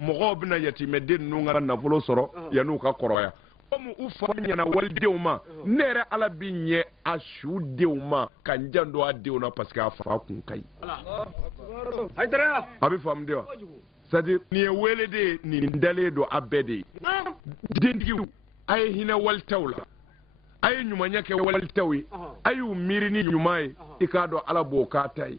mɔgɔw bɛna yatimɛden ninnu ka nafolo sɔrɔ yan'u ka kɔrɔya komi u fa ɲɛna walidenw ma ne yɛrɛ ala bi ɲɛ a su denw ma ka n jan don a denw na parce que a fa kun ka ɲi a bɛ faamu de wa c'est-à-dire nin ye wele de ye nin dalen don a bɛɛ de ye dentigiw a ye hinɛ walitaw la a ye ɲumanya kɛ walitaw ye a y'u miiri ni ɲuman ye i k'a dɔn ala b'o k'a ta ye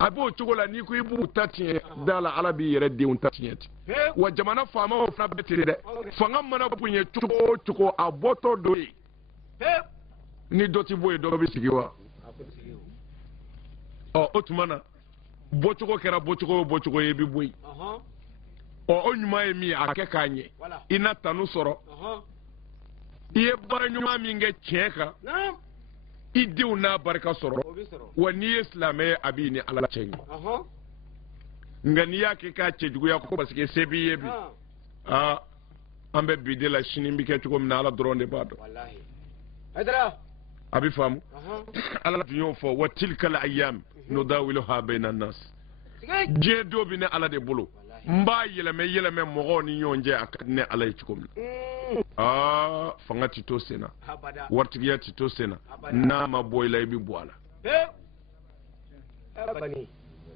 a b'o cogo la n'i ko i b'u ta tiɲɛ da la ala b'i yɛrɛ denw ta tiɲɛ ten wa jamana faamaw fana bɛ ten dɛ fanga mana bonya cogo o cogo a bɔtɔ dɔ ye ni dɔ ti bɔ yen dɔ bɛ sigi wa o tuma na bɔcogo kɛra bɔcogo o bɔcogo ye i bɛ bɔ yen o ɲuman ye min ye a kɛ k'a ɲɛ i na tanu sɔrɔ i ye baara ɲuman min kɛ tiɲɛ kan i denw n'a barika sɔrɔ wa n'i ye silamɛ ye a b'i ni ala cɛ ɲɛ nka n'i y'a kɛ k'a cɛjuguya ko parce que se b'i ye bi an bɛ bi de la sini bɛ kɛ cogo min na ala dɔrɔn de b'a dɔn a bɛ faamu ala tun y'o fɔ wa tilkal ayyam nudawiluha bayna nas diɲɛ don bɛ ne ala de bolo n b'a yɛlɛmɛ mɔgɔw ni ɲɔgɔn cɛ a ka di ne ala ye cogo min na fanga ti to sen na waritigiya ti to sen na n'a ma bɔ i la i bɛ bɔ a la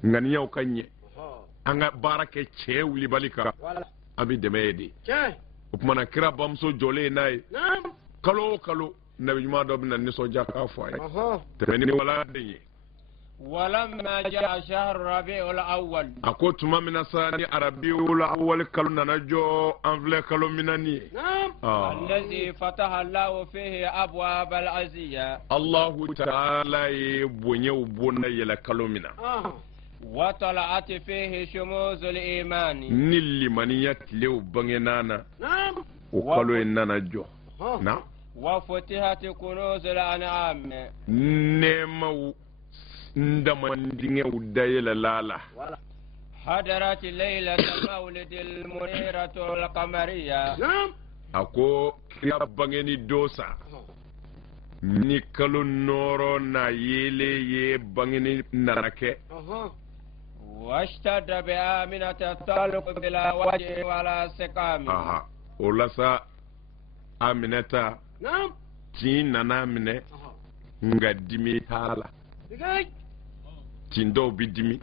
ŋaniyaw ka ɲɛ an ka baara kɛ cɛ wulibali kan a bɛ dɛmɛ ye de o tuma na kira bamuso jɔlen n'a ye kalo o kalo nabi ɲuman dɔ bɛ na nisɔndiya k'a fɔ a ye tɛmɛ ni waladen ye ولما جاء شهر ربيع الأول أكو تما من ساني ربيع الأول كلو ننجو أنفل كلو منني الذي فتح الله فيه أبواب العزية الله تعالى يبني وبنا يلا كلو منا وطلعت فيه شموز الإيمان نيلي منيات لو بنينانا وكلو إننا جو نعم وفتحت كنوز الأنعام نيمو ndamandinge udayela lala حضرت ليلة مولد المنيرة القمرية ako kira bangeni dosa ni kalo noro na yele ye bangeni narake واشتد بآمنة الطلق بلا وجه ولا سقام olasa aminata tin nana mine nga dimi hala tin dɔw bi dimi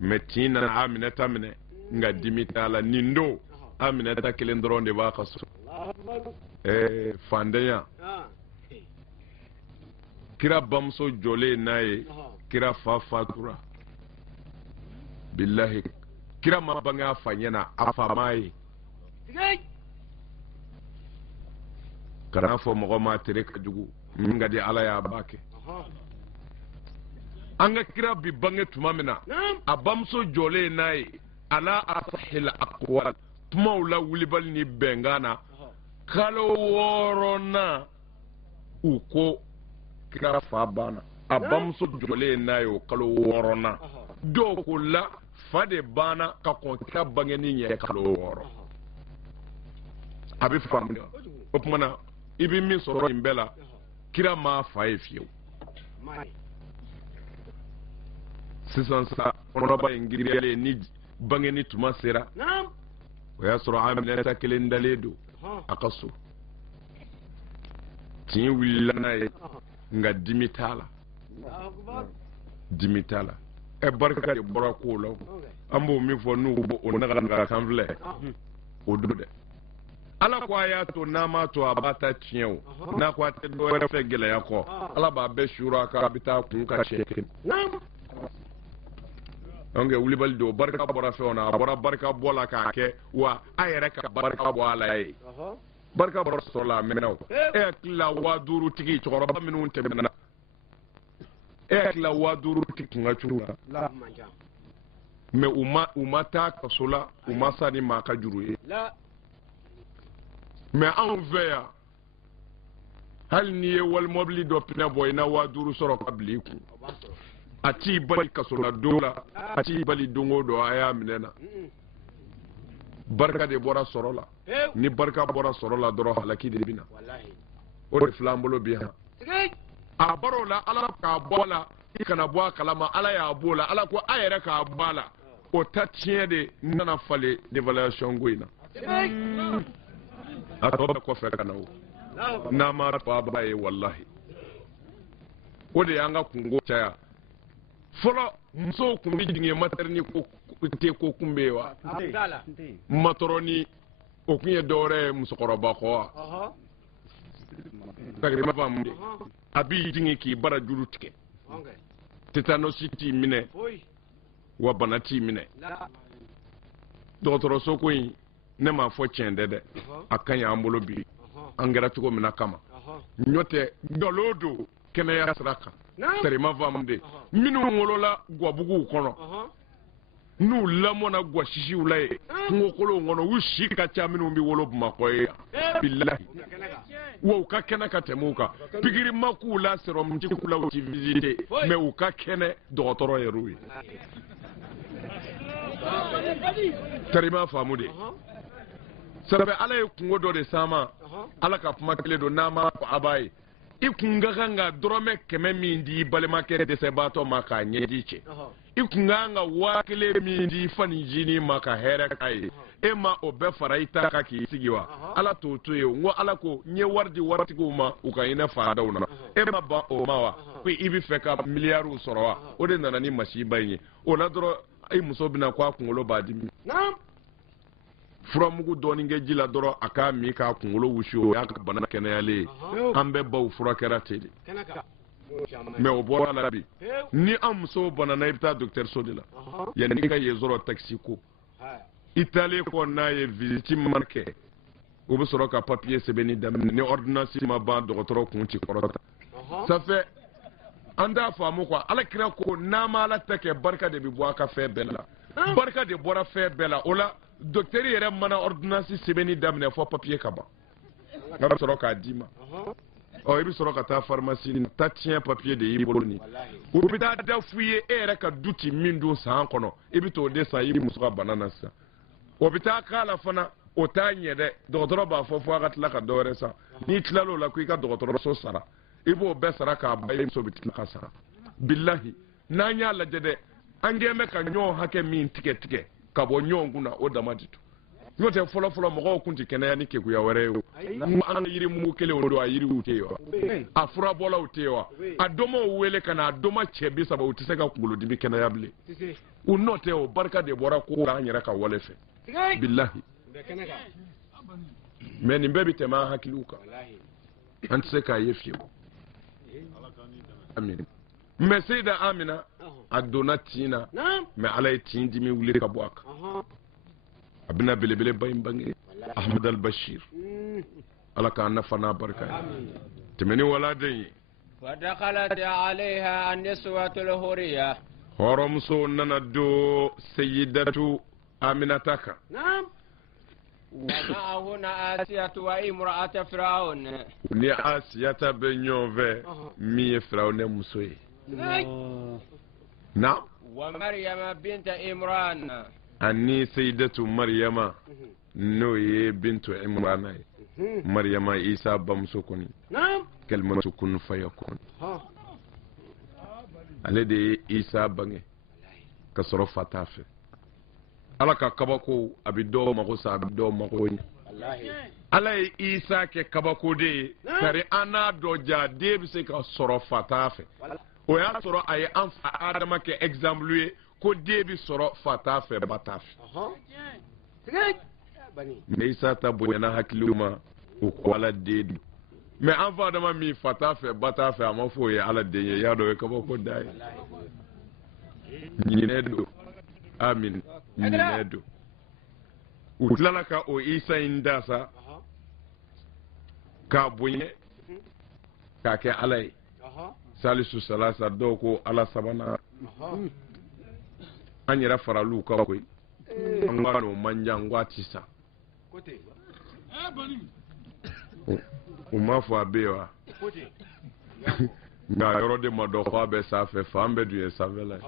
mɛ tin nana aminata minɛ nga dimi t'a la nin don aminata kelen dɔrɔn de b'a ka so fandenya kira bamuso jɔlen n'a ye kira fa fatura bilahi kira ma bange a fa ɲɛna a fa m'a ye kana fɔ mɔgɔ ma tere ka jugu min ka di ala y'a ba kɛ an ka kira bi bange tuma min na a bamuso jɔlen n'a ye ala asahil aqwal tumaw la wulibali ni bɛnkan na kalo 6 u ko kira fa banna a bamuso jɔlen n'a ye o kalo 6 dɔw ko la fa de banna ka kɔn kira bangeni ɲɛ kalo 6 a bɛ faamu o tuma na i bɛ min sɔrɔ nin bɛɛ la kira ma fa ye fiyewu sisan sa kɔnɔba in giriyalen ni bangeni tuma sera o y'a sɔrɔ Aminata kelen dalen don a ka so tin wulila n'a ye nka dimi t'a la barika de bɔra kow la an b'o min fɔ n'u bɔ o naganaga kan filɛ o don dɛ ala ko a y'a to n'a ma to a b'a ta tiɲɛ o n'a ko a tɛ dɔ wɛrɛ fɛ gɛlɛya kɔ ala b'a bɛɛ sura kan a bɛ taa kun ka siɲɛ kelen donc wulibali don barika bɔra fɛnw na a bɔra barika bɔ la k'a kɛ wa a yɛrɛ ka barika bɔ a la ye barika bɔra sɔrɔ la a mɛnna o e hakili la 5000 tigi cɛkɔrɔba minnu tɛmɛna e hakili la 5000 tigi tun ka juru la mais u ma taa kaso la u ma sa ni maa ka juru ye mais anw fɛ yan hali n'i ye walimobili dɔ pinɛ bɔ i na 5000 sɔrɔ ka bila i kun a t'i bali kaso la don la a t'i bali don o don a y'a minɛ na barika de bɔra sɔrɔ la ni barika bɔra sɔrɔ la dɔrɔn halaki de bɛ na o de filɛ an bolo bi yan a bɔr'o la ala k'a bɔ a la i kana bɔ a kalama ala y'a bɔ o la ala ko a yɛrɛ k'a bɔ a la o ta tiɲɛ de nana fale dévaluation ko in na a tɔ bɛ kɔfɛ ka na o n'a ma to a b'a ye wallahi o de y'an ka kungo caya fɔlɔ musow kun bɛ jigin matɛrɛni ko kun bɛ yen wa matɔrɔni o kun ye dɔwɛrɛ ye musokɔrɔba kɔ wa ma faamu de a b'i jigin k'i bara juru tigɛ tétanos t'i minɛ wa bana t'i minɛ dɔgɔtɔrɔso ko in ne m'a fɔ tiɲɛ dɛ dɛ a ka ɲi an bolo bi an kɛra cogo min na kama ɲɔ tɛ nkalon don kɛnɛya sira kan sɛrima faamu de minnu wolola gabuguw kɔnɔ n'u lamɔna guwasisiw la ye kungokolonw kɔnɔ u si ka ca minnu bɛ wolo bamakɔ ye bilahi wa u ka kɛnɛ ka tɛmɛ u kan pikiri ma k'u la sérum ti k'u la u ti visiter mais u ka kɛnɛ dɔgɔtɔrɔ yɛrɛw ye sɛrima faamu de sabu ala ye kungo dɔ de sama ala ka kuma kelen don n'a ma a b'a ye i kun ka kan ka dɔrɔmɛ 100 min di i balimakɛ dɛsɛbaatɔ ma k'a ɲɛji cɛ i kun ka kan ka 1000 min di faninjini ma ka hɛrɛ k'a ye e ma o bɛɛ fara i ta kan k'i sigi wa ala t'o to yen n ko ala ko n ye wari di waritigiw ma u ka hinɛ faadaw na e ma ban o ma wa ko i bɛ fɛ ka miliyariw sɔrɔ wa o de nana ni masiba in ye o la dɔrɔn i muso bɛna ko a kunkolo b'a dimi furamugu dɔɔnin kɛ ji la dɔrɔn a k'a min k'a kunkolo wusu o y'a ka bana kɛnɛyalen ye an bɛɛ baw fura kɛra ten de mais o bɔra la bi ni an musow banana i bɛ taa dɔgɔtɔrɔso de la yanni i ka yen sɔrɔ taxi ko i taalen kɔ n'a ye visite mana kɛ o bɛ sɔrɔ ka papier sɛbɛnni daminɛ ni ordonnance ma ban dɔgɔtɔrɔ kun ci kɔrɔta ça fait an t'a faamu quoi ala kira ko n'a ma ala ta kɛ barika de bɛ bɔ a ka fɛn bɛɛ la barika de bɔra fɛn bɛɛ la o la docteur yɛrɛ mana ordonnance sɛbɛnni daminɛ fɔ papier ka ban a bɛ sɔrɔ k'a d'i ma ɔ i bɛ sɔrɔ ka taa pharmacie ni ta tiɲɛ papier de y'i bolo nin u bɛ taa da f'i ye e yɛrɛ ka du ci min don san kɔnɔ i bɛ t'o de san i muso ka bana na sisan o bɛ taa k'a la fana o t'a ɲɛ dɛ dɔgɔtɔrɔ b'a fɔ fo a ka tila ka dɔwɛrɛ san n'i tilal'o la ko i ka dɔgɔtɔrɔso sara i b'o bɛɛ sara k'a ban i muso bɛ tila ka sara bilahi n'an y'a lajɛ dɛ an kɛn bɛ ka ɲɔgɔn hakɛ min tigɛ ka bɔ ɲɔgɔn kun na o dama de to n'o tɛ fɔlɔ mɔgɔw kun tɛ kɛnɛya ni kekuya wɛrɛ ye o an ka yirimugu kelenw don a yiriw tɛ yen wa a furabɔlaw tɛ yen wa a dɔmɔw wele ka na a dɔmɔ cɛ 30 u tɛ se ka kunkolodimi kɛnɛya bilen u nɔ tɛ o barika de bɔra ko an yɛrɛ ka wale fɛ bilahi mais nin bɛɛ bɛ tɛmɛ an hakiliw kan an tɛ se k'a ye fiyewu amin mais Seyida Amina a donna tin na mais ala ye tin dimi wuli ka bɔ a kan a bɛna belebeleba in bange Ahmad al-Bashir ala k'an nafa n'a barika ye tɛmɛni waladen ye ودخلت عليها النسوة الهورية hɔrɔmuso nana don Seyidatu Aminata kan ومعهن آسية وامرأة فرعون ni Asiyata bɛ ɲɔgɔn fɛ min ye Firawuna muso ye na ومريم بنت إمران ani Seyidatu Mariyama n'o ye bintu Imrana ye Mariyama Isa bamuso kɔni kalimatu kun fayakun ale de ye Isa bange ka sɔrɔ fa t'a fɛ ala ka kabako a bɛ dɔw mago sa a bɛ dɔw mago ɲɛ ala ye Isa kɛ kabako de ye kari an n'a dɔ ja den bɛ se ka sɔrɔ fa t'a fɛ o y'a sɔrɔ a ye an fa Adama kɛ exemple ye ko den bɛ sɔrɔ fa t'a fɛ ba t'a fɛ mais Isa ta bonyana hakiliw ma o ko ala den don mais an fa Adama min fa t'a fɛ ba t'a fɛ a ma fɔ o ye ala den ye i y'a dɔn o ye kabako da ye ɲinɛ don amin ɲinɛ don u tilala ka o Isa in da sa k'a bonya k'a kɛ ala ye salisu salasa dɔw ko ala sabanan an yɛrɛ faraliw kan koyi an ka n'o man jan n ko a ti sa u m'a fɔ a bɛ yen wa nka yɔrɔ de ma dɔn ko a bɛ sanfɛ fan bɛɛ dun ye sanfɛla ye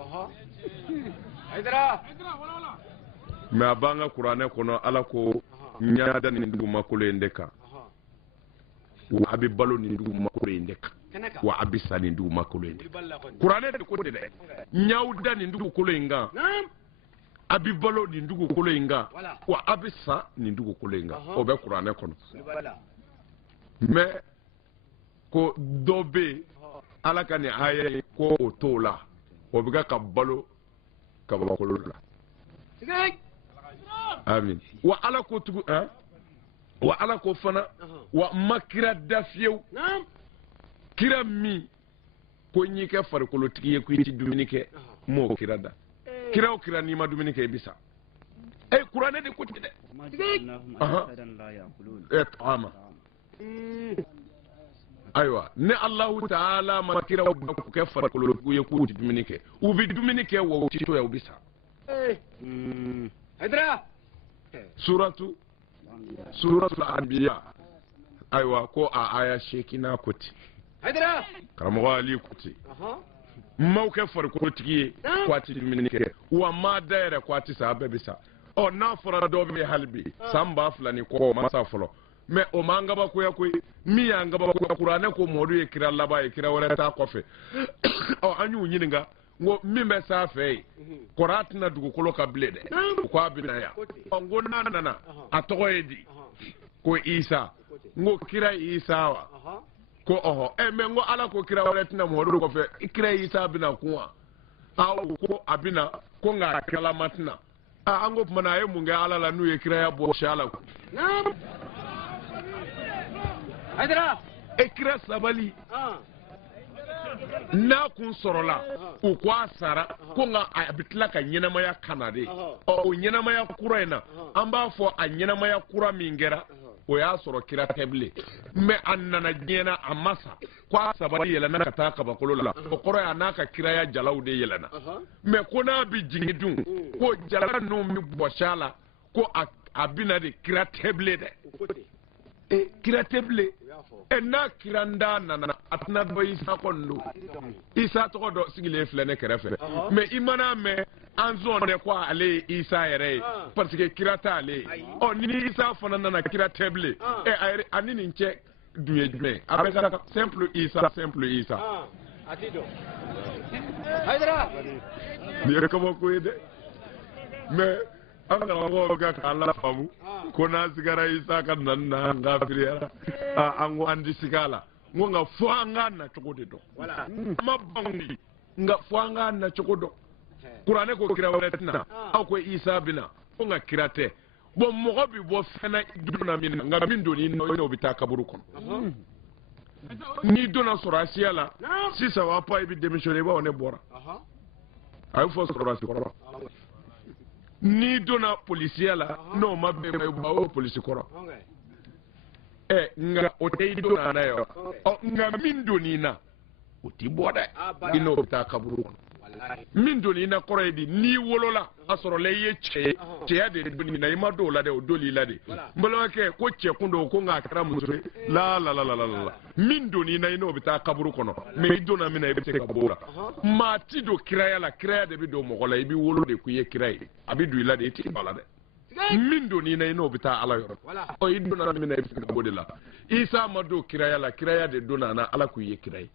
mais a b'an ka kuranɛ kɔnɔ ala ko n y'a da nin dugumakolo in de kan wa a bɛ balo nin dugumakolo in de kan wa a bɛ sa nin dugumakolo in de kuranɛ de ko de dɛ n y'aw da nin dugukolo in kan abi balo nin dugukolo in kan wa a bɛ sa nin dugukolo in kan o bɛ kuranɛ kɔnɔ mais ko dɔ bɛ yen ala ka nin aya ye ko o t'o la o bɛ ka balo kabakolo la amin wa ala ko tugu wa ala ko fana wa ma kira da fiyewu kira min ko n'i kɛ farikolotigi ye ko i ti dumuni kɛ m'o kira da kira o kira n'i ma dumuni kɛ i bɛ sa kuranɛ de ko ten dɛ ama ayiwa ne alahu taala ma kira o kɛ farikolotigi ye k'u ti dumuni kɛ u bɛ dumuni kɛ wa u ti to yan u bɛ sa suratu anbiya ayiwa ko a aya sekina ko ten karamɔgɔ ali ko ten maaw kɛ farikolotigi ye ko a ti dumuni kɛ wa maa da yɛrɛ ko a ti sa a bɛɛ bɛ sa n'a fɔra dɔw bɛ hali bi san 2000 ni kɔ o ma sa fɔlɔ mais o m'an kabakoya koyi min y'an kabakoya kuranɛ ko mɔdu ye kira laban ye kira wɛrɛ t'a kɔfɛ an y'u ɲininka n ko min bɛ s'a fɛ yen kɔrɔ a tɛna dugukolo ka bilen dɛ u ko a bɛ na yan n ko n'a nana a tɔgɔ ye di ko isa n ko kira isa wa ko ɔhɔ mais n ko ala ko kira wɛrɛ tɛna mɔdu kɔfɛ kira isa bɛna kun wa ko a bɛna ko nka kira ma tɛna an ko tuma na a ye mun kɛ ala la n'u ye kiraya bɔ si ala kun kira sabali n'a kun sɔrɔla u ko a sara ko nka a bɛ tila ka ɲɛnamaya kana de o ɲɛnamaya kura in na an b'a fɔ a ɲɛnamaya kura min kɛra o y'a sɔrɔ kira tɛ bilen mais a nana diɲɛ na a ma sa ko a sabali yɛlɛnna ka taa kabakolo la o kɔrɔ ye a n'a ka kiraya jalaw de yɛlɛnna mais ko n'a bɛ jigin dun ko jala ninnu bɛ bɔsi a la ko a bɛna de kira tɛ bilen dɛ kira tɛ bilen n'a kira nda nana a tɛna dɔ isa kɔni don isa tɔgɔ dɔ sigilen filɛ ne kɛrɛfɛ mais i mana mɛn an zɔn de ko ale ye isa yɛrɛ ye parce que kira t'ale ye ni isa fana nana kira tɛ bilen ani nin cɛ dun ye jumɛn a bɛ ka simple isa nin ye kabako ye dɛ mais an karamɔgɔw ka k'a la faamu ko n'a sigara isa ka nani na an ka firiyara an ko an ti sig'a la n ko nka fo an k'a nacogo de dɔn an ma ban de nka fo an k'a nacogo dɔn kuranɛ ko kira wɛrɛ tɛna aw ko isa bɛna ko nka kira tɛ bon mɔgɔ bɛ bɔ fɛn na donna min na nka min donni n'o bɛ taa kaburu kɔnɔ n'i donna sɔrɔsiya la sisan wa pa i bɛ démissionner i b'a ne bɔra a y'o fɔ sɔrɔsi kɔrɔ n'i donna polisiya la n'o ma bɛn ma i b'a o polisi kɔrɔ nka o tɛ i donna n'a ye nka min donni na o t'i bɔ dɛ i n'o bɛ taa kaburu kɔnɔ min donni na kɔrɔ ye di n'i wolola a sɔrɔla i ye cɛ ye cɛya de donni na i ma don o la dɛ o doli la de n balimakɛ ko cɛ kun don ko nka a kɛra muso ye la min donni na i n'o bɛ taa kaburu kɔnɔ mais i donna min na i bɛ se ka bɔ o la maa ti don kiraya la kiraya de bɛ don mɔgɔ la i bɛ wolo de ko i ye kira ye a bɛ don i la de i tɛ ba la dɛ min donni na i n'o bɛ taa ala yɔrɔ i donna min na i bɛ se ka bɔ de la isa ma don kiraya la kiraya de donna na ala ko i ye kira ye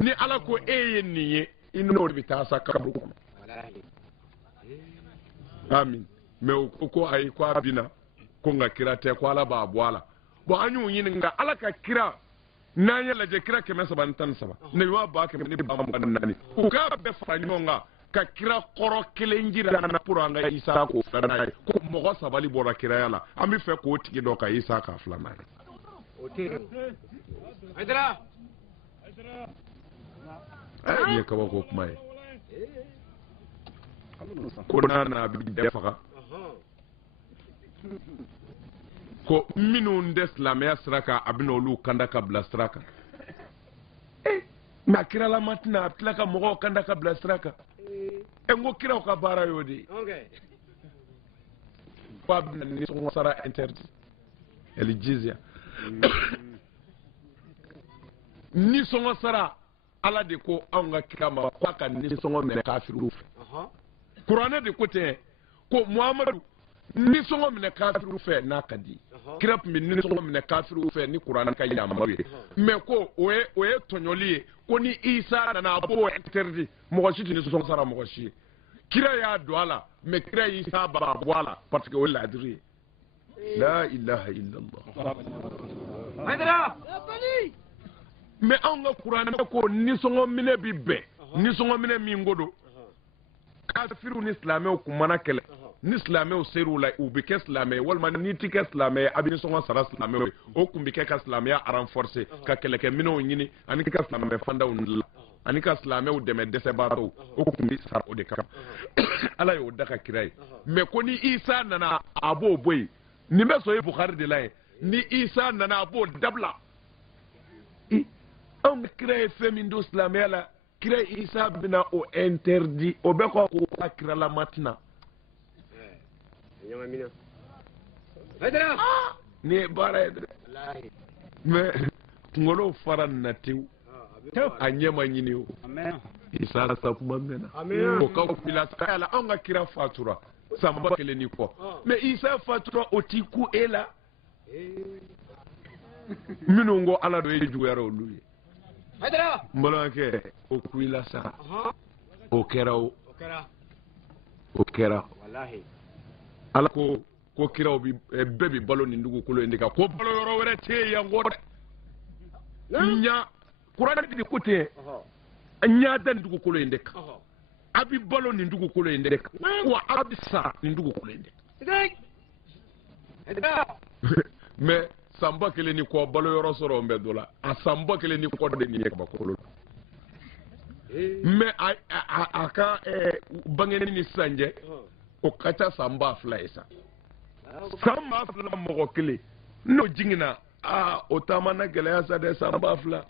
ni ala ko e ye nin ye i n'o de bɛ taa sa kaburu kɔnɔ amin mais o ko ayi ko a bɛna ko nka kira tɛ ko ala b'a bɔ a la bon an y'u ɲininka ala ka kira n'an y'a lajɛ kira 313 nabi wa 224 u k'a bɛɛ fara ɲɔgɔn kan ka kira kɔrɔ kelen jira na pour an ka isa k'o filanan ye ko mɔgɔ sabali bɔra kiraya la an bɛ fɛ k'o tigi dɔ ka isa k'a filanan ye nin ye kabako kuma ye ko n'a bɛ bɛɛ faga ko minnu tɛ silamɛya sira kan a bɛna olu kanda ka bila sira kan nka kiralama tɛna a tila ka mɔgɔw kanda ka bila sira kan n ko kiraw ka baara y'o de ye ko a bɛna nisɔngɔ sara interdit elle jizya nisɔngɔ sara ala de ko anw ka kira ma k'a ka nisɔngɔ minɛ kafiriw fɛ kuranɛ de ko ten ko muhamadu nisɔngɔ minɛ kafiriw fɛ n'a ka di kira tun bɛ nisɔngɔ minɛ kafiriw fɛ ni kuranɛ ka yamaru ye mais ko o ye tɔɲɔli ye ko ni isa nana a b'o interdit mɔgɔ si tɛ nisɔngɔ sara mɔgɔ si ye kira y'a don a la mais kira y'i sa ba bɔ a la parce que o ye laadiri ye la ilaha illallah mais anw ka kuranɛ ko nisɔngɔ minɛ bi bɛn nisɔngɔ minɛ min ko don kafiriw ni silamɛw kun mana kɛlɛ ni silamɛw ser'u la u bɛ kɛ silamɛ walima n'i ti kɛ silamɛ ye a bɛ nisɔngɔ sara silamɛw ye o kun bɛ kɛ ka silamɛya renforcer ka kɛlɛkɛminɛnw ɲini ani ka silamɛ fandaw dilan ani ka silamɛw dɛmɛ dɛsɛbaatɔw o kun bɛ sara o de kama ala y'o da ka kira ye mais ko ni isa nana a b'o bɔ yen nin bɛ sɔn ye Bukhari de la ye ni isa nana a b'o dabila anw ka kira ye fɛn min don silamɛya la kira isa bɛna o interdit o bɛ kɔ ko ka kirala matina ni ye baara ye dɛ mais kunkolo fara na tewu a ɲɛ ma ɲini o isa sa kuma mɛnna o ka bila saya la anw ka kira fatura sanba kelen ni kɔ mais isa fatura o t'i ku e la minnu ko ala do e juguyara olu ye n balimakɛ o ku i la sa o kɛra o kɛra ala ko kiraw bɛɛ bi balo nin dugukolo in de kan ko balo yɔrɔ wɛrɛ tɛ yen yan ko dɛ ɲa kuranɛ de ko ten ɲa da nin dugukolo in de kan a bi balo nin dugukolo in de kan wa a bi sara nin dugukolo in de kan mais sanba kelen ni kɔ balo yɔrɔ sɔrɔ n bɛ dɔ la a sanba kelen ni kɔ de nin ye kabakolo mais a ka bangeni ni sisan cɛ o ka ca sanba fila ye sa sanba fila mɔgɔ kelen n'o jiginna o taama na gɛlɛya sa dɛ sanba fila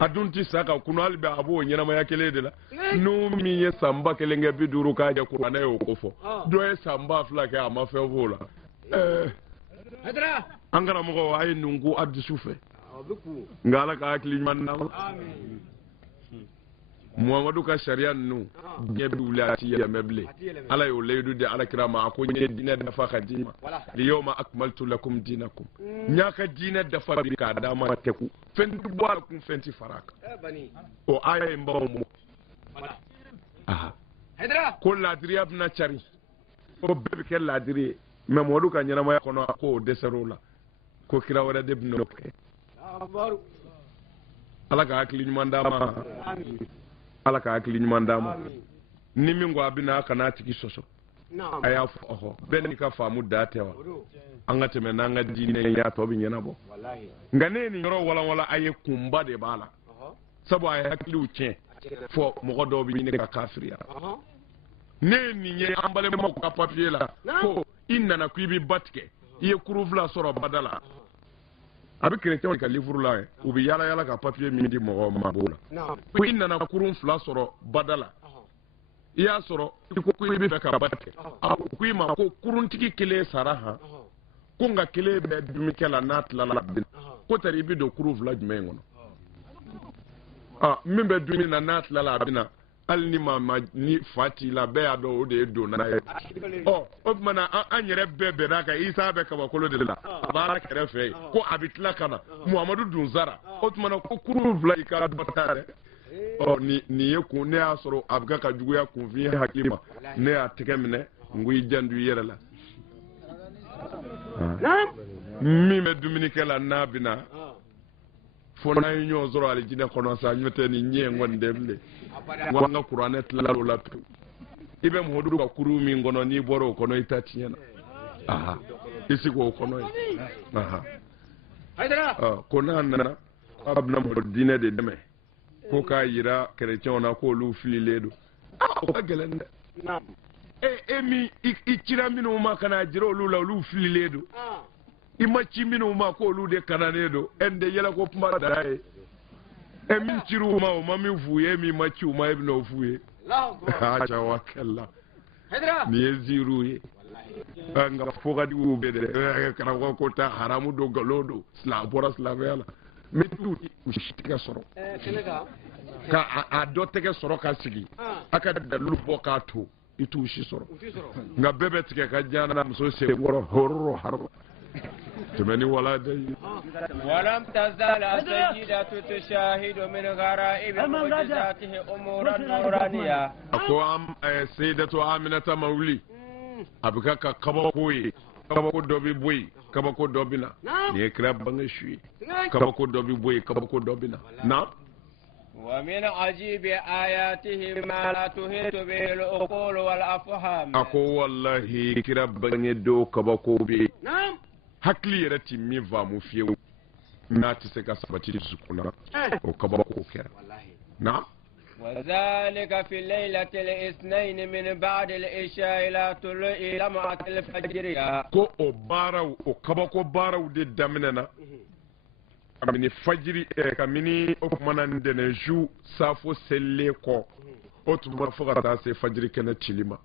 a dun ti sa ka kunu hali bɛ a b'o ɲɛnamaya kelen de la n'o min ye sanba kelen kɛ 50 k'a jɛ kuranɛ y'o ko fɔ dɔ ye sanba fila kɛ a ma fɛn f'o la an karamɔgɔ a ye nin ko a dusu fɛ nka ala ka hakili ɲuman d'an ma muhamadu ka sariya ninnu diɲɛ bɛ wuli a ti yɛlɛmɛ bilen ala y'o layidu di alakira ma a ko n ye diinɛ dafa ka d'i ma liyawma akmaltu lakum dinakum n y'a ka diinɛ dafa bi k'a d'a ma tɛku fɛn tɛ bɔ a la kun fɛn tɛ fara a kan o aya in b'aw mɔ ko laadiriya bɛna cari ko bɛɛ bɛ kɛ laadiri ye mais muhamadu ka ɲɛnamaya kɔnɔ a ko o dɛsɛr'o la ko kira wɛrɛ de bɛna o kɛ ala ka hakili ɲuman d'a ma ala ka hakili ɲuman d'a ma ni min ko a bɛna a kana a tigi sɔsɔ a y'a fɔ ɔhɔ bɛɛ n'i ka faamu da tɛ wa an ka tɛmɛ n'an ka diinɛ ye a tɔ bɛ ɲɛnabɔ nka ne ye nin yɔrɔ walanwalan a ye kunba de b'a la sabu a ye hakiliw tiɲɛ fɔ mɔgɔ dɔw bɛ ɲini ka kafiriya ne ye nin ye an balimaw ka papiye la ko i nana ko i bɛ ba tigɛ i ye kurun fila sɔrɔ bada la a bɛ kerecɛnw ka livre la ye u bɛ yala yala ka papiye min di mɔgɔw ma b'o la ko i nana kurun fila sɔrɔ bada la i y'a sɔrɔ i ko i bɛ fɛ ka ba tigɛ a ko i ma ko kuruntigi kelen sara han ko nka kelen bɛ dumikɛ la n'a tilala bin ko tari i bɛ don kurun fila jumɛn in kɔnɔ min bɛ dumuni na n'a tilala a bɛna hali ni maa ni fa t'i la bɛɛ y'a dɔn o de ye donna ye o tumana an yɛrɛ bɛɛ bɛn'a kan isa bɛ kabakolo de la a b'a kɛrɛfɛ yen ko a bɛ tila ka na muhamadu dun sara o tumana ko kurun fila i ka dɔ ta dɛ nin ye kun ne y'a sɔrɔ a bɛ ka juguya kunfin hakili ma ne y'a tɛgɛ minɛ n ko i janto i yɛrɛ la min bɛ dumunikɛ la n'a bɛna fo n'an ye ɲɔgɔn sɔrɔ alijinɛ kɔnɔ sa ɲɔ tɛ nin ɲɛ kɔni tɛ bilen wa an ka kuranɛ tilala o la pewu i bɛ muhamadu ka kurun min kɔnɔ n'i bɔra o kɔnɔ i ta tiɲɛ na i sigi o kɔnɔ ye ko n'a nana k'a bɛna mɔgɔ diinɛ de dɛmɛ ko k'a yira kerecɛnw na k'olu fililen don o ka gɛlɛn dɛ e min i cira minnu ma ka n'a jira olu la olu fililen don i ma ci minnu ma k'olu de kananen don e de yɛlɛ ko kuma da ye e min cir'u ma o ma min f'u ye e min ma ci u ma e bɛna o f'u ye jawakɛla nin ye ziiriw ye nka fɔkadigiw bɛ dɛ karamɔgɔ ko ta haramu don nkalon don a bɔra silamɛya la mɛ t'u si tɛgɛ sɔrɔ k'a dɔ tɛgɛ sɔrɔ ka sigi a ka dalilu bɔ k'a to i t'u si sɔrɔ nka bɛɛ bɛ tigɛ ka diya na muso sen kɔrɔ hɔrɔrɔ harɔ تمني ولا دي ولم تزال السيدة تشاهد من غرائب معجزاته أمورا نورانية. أكو سيدة آمنة مولي أبكا كباكوي كباكو دوبي بوي كباكو دوبينا يكرب بنشوي كباكو دوبي بوي كباكو دوبينا نعم. ومن عجيب آياته ما لا تهيت به العقول والأفهام. أكو والله كرب بنيدو كباكو بي نعم. hakili yɛrɛ ti min faamu fiyewu n'a tɛ se ka sabati dusukun na o kabako kɛra na. وذلك في الليلة الاثنين من بعد العشاء إلى طلوع لمعة الفجر. ko o baaraw o kabako baaraw de daminɛna kabini fajiri kabini o kumana ntɛnɛnsu saafo selilen kɔ o tuma fo ka taa se fajiri kɛnɛ cili ma.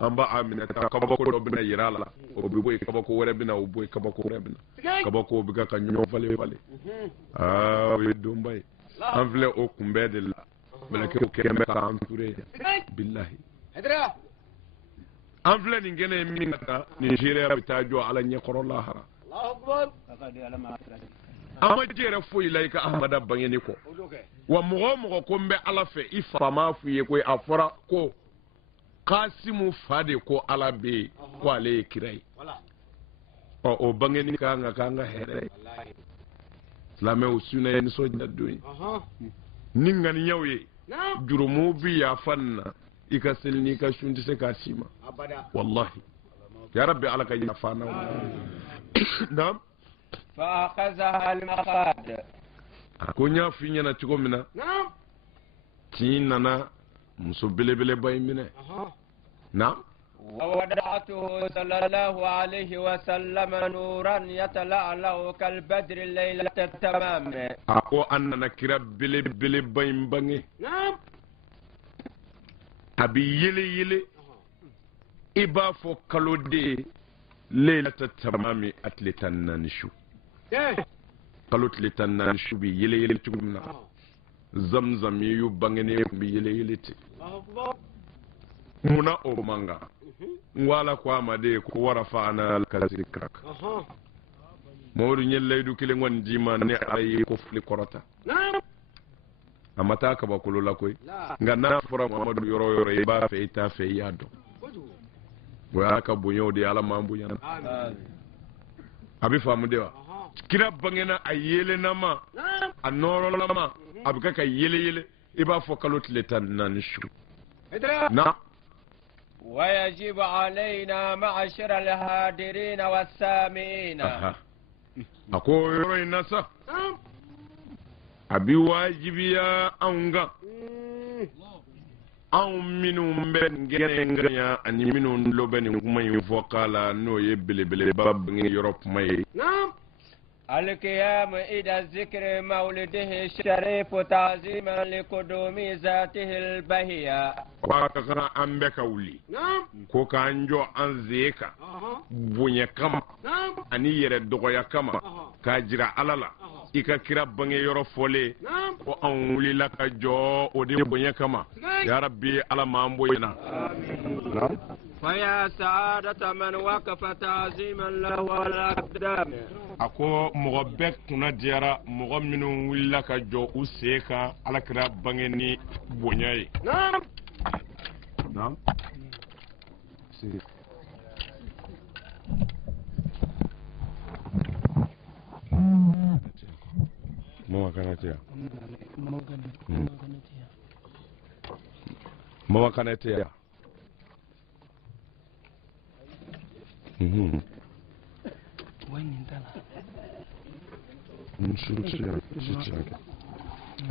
an b'a Aminata kabako dɔ bɛna yira a la o bɛ bɔ yen kabako wɛrɛ bɛna o bɔ yen kabako wɛrɛ bɛna kabako bɛ ka ɲɔgɔn falen falen o ye donba ye an filɛ o kunbɛn de la mɛlɛkɛw kɛmɛ k'an ture bilahi an filɛ nin kɛnɛ ye min ka taa nin seereya bɛ taa jɔ ala ɲɛkɔrɔ lahara an ma jɛ yɛrɛ foyi la i ka ahamada bangeni kɔ wa mɔgɔ o mɔgɔ ko n bɛ ala fɛ i fa m'a f'i ye ko a fɔra ko Kasimu fa de ko ala bɛ yen ko ale ye kira ye o bangeni kan ka hɛrɛ ye silamɛw sunna ye nisɔndiya don ye ni ŋaniyaw ye jurumu bi yafa nin na i ka seli n'i ka sun tɛ se k'a si ma wallahi ya rabbi ala ka yafa n'aw naam. فأخذها المخاض. a ko n y'a f'i ɲɛna cogo min na tin nana muso belebeleba in minɛ na. ووضعته صلى الله عليه وسلم نورا يتلألأ كالبدر الليلة التمام. a ko an nana kira belebeleba in bange a bɛ yele i b'a fɔ kalo de leilata tamami a tile 14 su kalo tile 14 su bɛ yele cogo min na zamzam ye yu bangene kun bɛ yele ten muna o manga wala ko amade ko warafa ana alkazikrak mawdu nyel laydu kile ngon jima ne ay ko fli korota amata ka bakulu la koy nga na fura Muhammadu yoro e ba fe ita fe yado wa ka bunyo de ala mambu yana abi famu de wa kira bangena ayele nama anoro lama abika ka yele iba fo kalot letan nan shu na. ويجب علينا معشر الهادرين والسامعين. أكو يروي ناسا أبي واجبيا أونغا أو منو من جنيا أني منو لبني كما يفوقالا نو يبلي باب يوروب ماي. القيام إلى ذكر مولده الشريف تعظيما لقدوم ذاته البهية. وكذا أمبك ولي كوكا أنجو أنزيكا بني كما أني يرد دغيا كما كاجرا على ika kira bange yoro fole o an wuli la ka jo o de bonya kama ya rabbi ala mambo yana amin. فيا سعادة من وقف تعظيما له على الأقدام. ako mɔgɔ bɛɛ kunna diyara mɔgɔ minnu wulila ka jɔ u sen kan ala kira bange ni bonya ye. naam. mama kanate ya. mama kanate ya.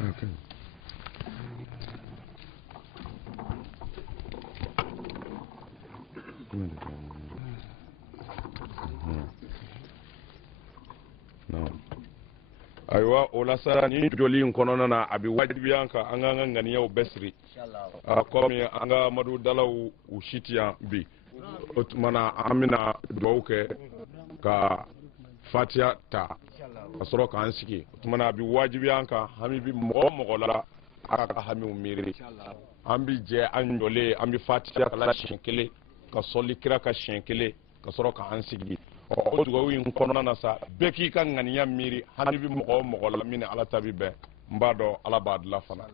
Okay. No. Aywa ola sara ni joli in kono na abi wajibi yanka an ga nganiya besri komi an ga madu dalaw ushitiya bi mana amina dawke ka fatiha ta kasoro ka ansiki mana bi wajibi yanka hami bi mo la aka hami umiri an bi je an jole an bi fatiha kala shinkele ka soli kira ka shinkele kasoro ka ansiki o dugawu in kɔnɔna na sa bɛɛ k'i ka ŋaniya miiri hani bi mɔgɔ o mɔgɔ la min ni ala ta bi bɛn n b'a dɔn ala b'a dilan fana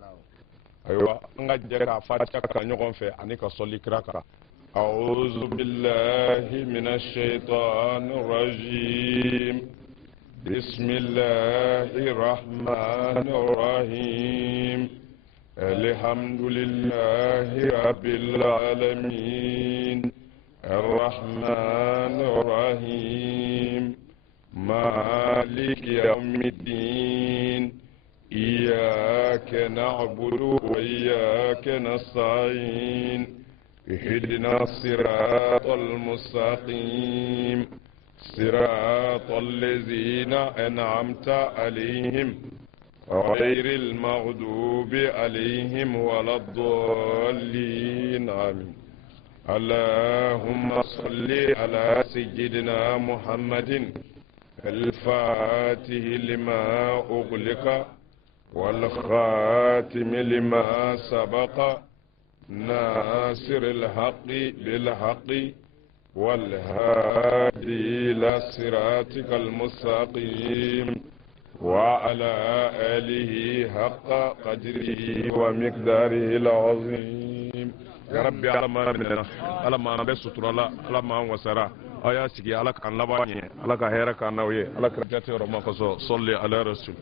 ayiwa an ka jɛ k'a fatiha ka ɲɔgɔn fɛ ani ka sɔli kira kan أعوذ بالله من الشيطان الرجيم بسم الله الرحمن الرحيم الحمد لله رب العالمين الرحمن الرحيم مالك يوم الدين إياك نعبد وإياك نستعين اهدنا الصراط المستقيم صراط الذين أنعمت عليهم غير المغضوب عليهم ولا الضالين آمين اللهم صل على سيدنا محمد الفاتح لما أغلق والخاتم لما سبق ناصر الحق بالحق والهادي إلى صراطك المستقيم وعلى آله حق قدره ومقداره العظيم يا ربي على ما مننا على ما نبسط الله على ما وسرا أيا سكي على كان لباني على كهيرة كان نوي على كرجتي رما كسو صلي على رسول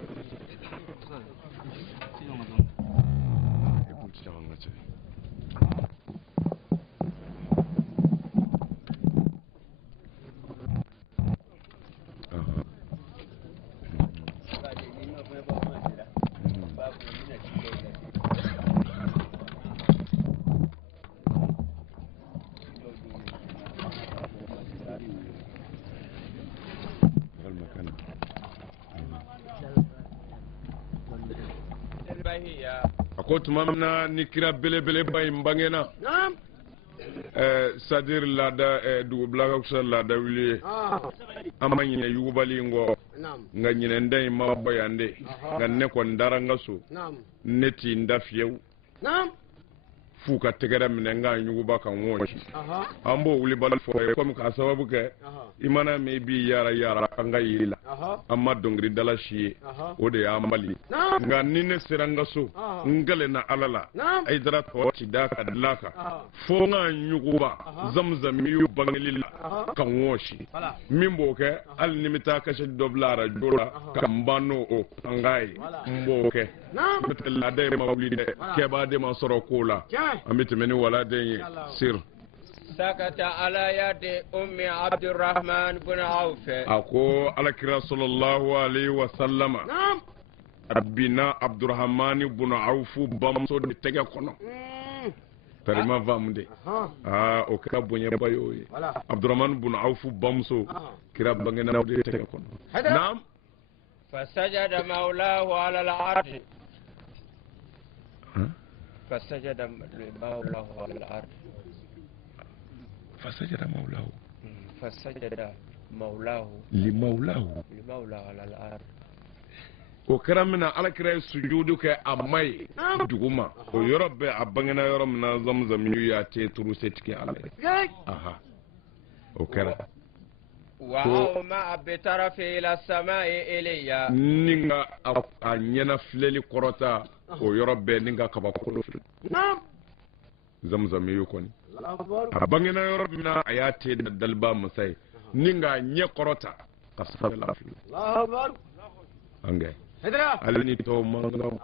ko tuma min na ni kira belebeleba in bangena c'est-à-dire laada dugubila ka laada wuli an ma ɲinɛ yugubali in kɔ nka ɲinɛ da in ma bɔ yan de nka ne kɔni dara n ka so ne t'i n da fiyewu f'u ka tɛgɛrɛ minɛ n ka yuguba ka ŋɔsi an b'o wulibali fɔ ye komi k'a sababu kɛ i mana min i b'i yaara yaara an ka yiri la an ma dɔnkili dala si ye o de y'an bali nka ni ne sera n ka so n gɛlɛnna ala la ayidara tɔ ci da ka dilan kan fo n ka yuguba zamzami y'u bangeli la ka ŋɔsi min b'o kɛ hali ni bɛ taa kasi dɔ bila arajo la ka n ban n'o an k'a ye n b'o kɛ n'o tɛ laada ye ma wuli dɛ kɛbaa de ma sɔrɔ ko la an bɛ tɛmɛ ni waladen ye sir سكت على يد أم عبد الرحمن بن عوف أكو على كرا صلى الله عليه وسلم بنا عبد الرحمن بن عوف بامسو تيجا كونو تريما فامدي او كرا بني بايوي عبد الرحمن بن عوف بامسو كرا بنغنا ودي تيجا كونو نعم فسجد مولاه على العرش فسجد مولاه على العرش فسجد مولاه لمولاه على الأرض وكرمنا على كراي سجودك أمي دعوما ويرب أبغنا يرمنا زمزم ياتي تروسيتك على أها وكرا وما بطرف إلى السماء إليا نينغا أنينا فللي كروتا ويرب نينغا كباكولو نعم زمزم يكون abangena yɔrɔ min na a y'a te da daliba masai ni nka ɲɛ kɔrɔta ka safa lafiya an kɛ ale ni tɔw mankan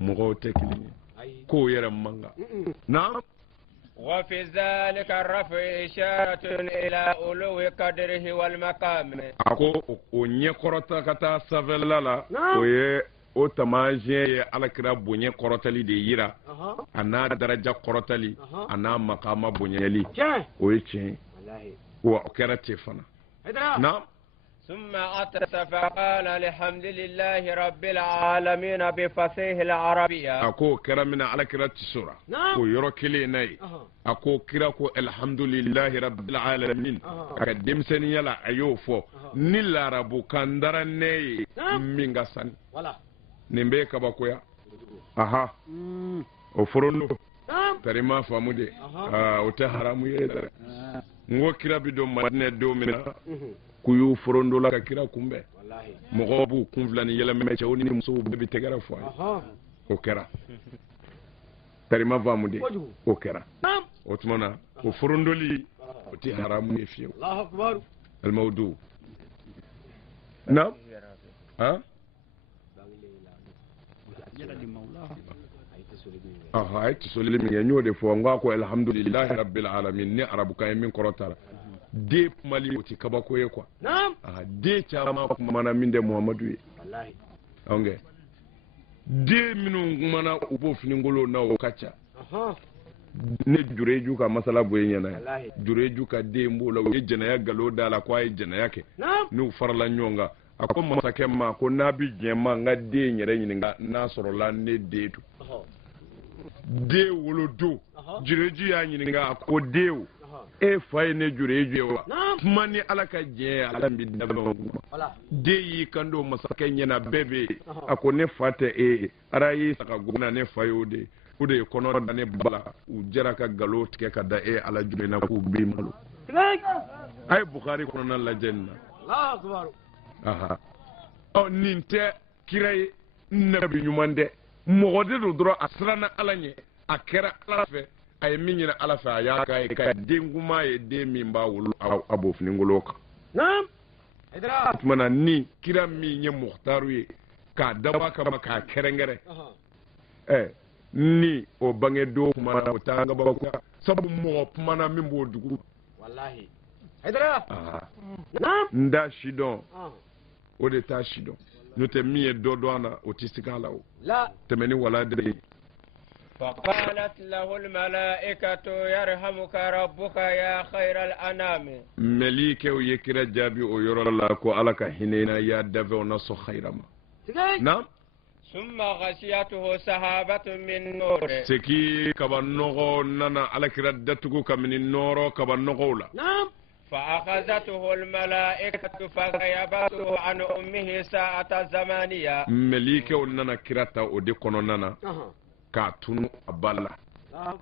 mɔgɔw tɛ kelen ye k'o yɛrɛ mankan na وفي ذلك الرفع إشارة إلى علو قدره والمقام ako o ɲɛ kɔrɔta ka taa safɛla la o ye o tamasiyɛn ye alakira bonya kɔrɔtali de yira a n'a daraja kɔrɔtali a n'a makama bonyali o ye tiɲɛ wa o kɛra ten fana na ثم أترس فقال الحمد لله رب العالمين بفصيح العربية أكو كرمنا على كرات السورة أكو يروكلي ناي أكو كراكو الحمد لله رب العالمين أكدم سنيا لا أيوفو نلا ربو كاندرا ناي مينغسان نمبي كباكويا أها وفرنو تريما فامودي أوتي حرامو يدر ngo kira bi do madina do mina ku yu forondo la ka kira kumbe mɔgɔ b'u kun fila ni yɛlɛmɛ cɛw ni musow bɛɛ bi tɛgɛrɛ fɔ a ye o kɛra tarima faamu de o kɛra o tuma na o forondoli o tɛ haramu ye fiyewu alimawudu na han a ye tisoli min kɛ n y'o de fɔ n k'a ko alhamdulilahi rabbil alamin ni arabukan ye min kɔrɔ tara den kumali o tɛ kabako ye quoi den caman kumana min tɛ muhamadu ye anw kɛ den minnu kumana u b'o finingolo na o ka ca ne jureju ka masala bɔ yen ɲɛna jureju ka den b'o la u ye jɛnɛya nkalon da la ko a ye jɛnɛya kɛ n'u farala ɲɔgɔn kan a ko masakɛ ma ko n'a bɛ diɲɛ ma n ka den yɛrɛ ɲininka n'a sɔrɔla ne den don den wolodon jureju y'a ɲininka a ko den e fa ye ne jureju ye wa kuma ni ala ka diɲɛ ala bɛ dabɛn den y'i kan don masakɛ ɲɛna bɛɛ bɛ yen a ko ne fa tɛ e ye ara y'i saga gona ne fa ye o de ye kɔnɔ da ne bala u jɛra ka nkalon tigɛ ka da e ala jumɛn na k'u b'i malo a ye bukari kɔnɔna lajɛ nin na nin tɛ kira ye nabi ɲuman dɛ mɔgɔ de don dɔrɔn a siranna ala ɲɛ a kɛra ala fɛ a ye min ɲini ala fɛ a y'a k'a ye ka den kuma ye den min b'a wolo a b'o finingolo kan o tuma na ni kira min ye muhtaru ye k'a dabɔ kama k'a kɛrɛnkɛrɛn ni o bange don kumana o t'an ka baba kuwa sabu mɔgɔ kumana min b'o dugu n da si dɔn o de t'a si dɔn n'o tɛ min ye dɔ dɔn a la o tɛ sig'a la o tɛmɛ ni wala de ye فقالت له الملائكة يرحمك ربك يا خير الأنام مليكة ويكرا جابي ويرى لك على كهنينا يا دفع نص خيرما نعم ثم غشيته سحابة من نور سكي كبنغو نانا على كردتك من النور كبنغو لا نعم فأخذته الملائكة فغيبته عن أمه ساعة زمانية مليكة ونانا كراتا وديكونا نانا ka tunu a bala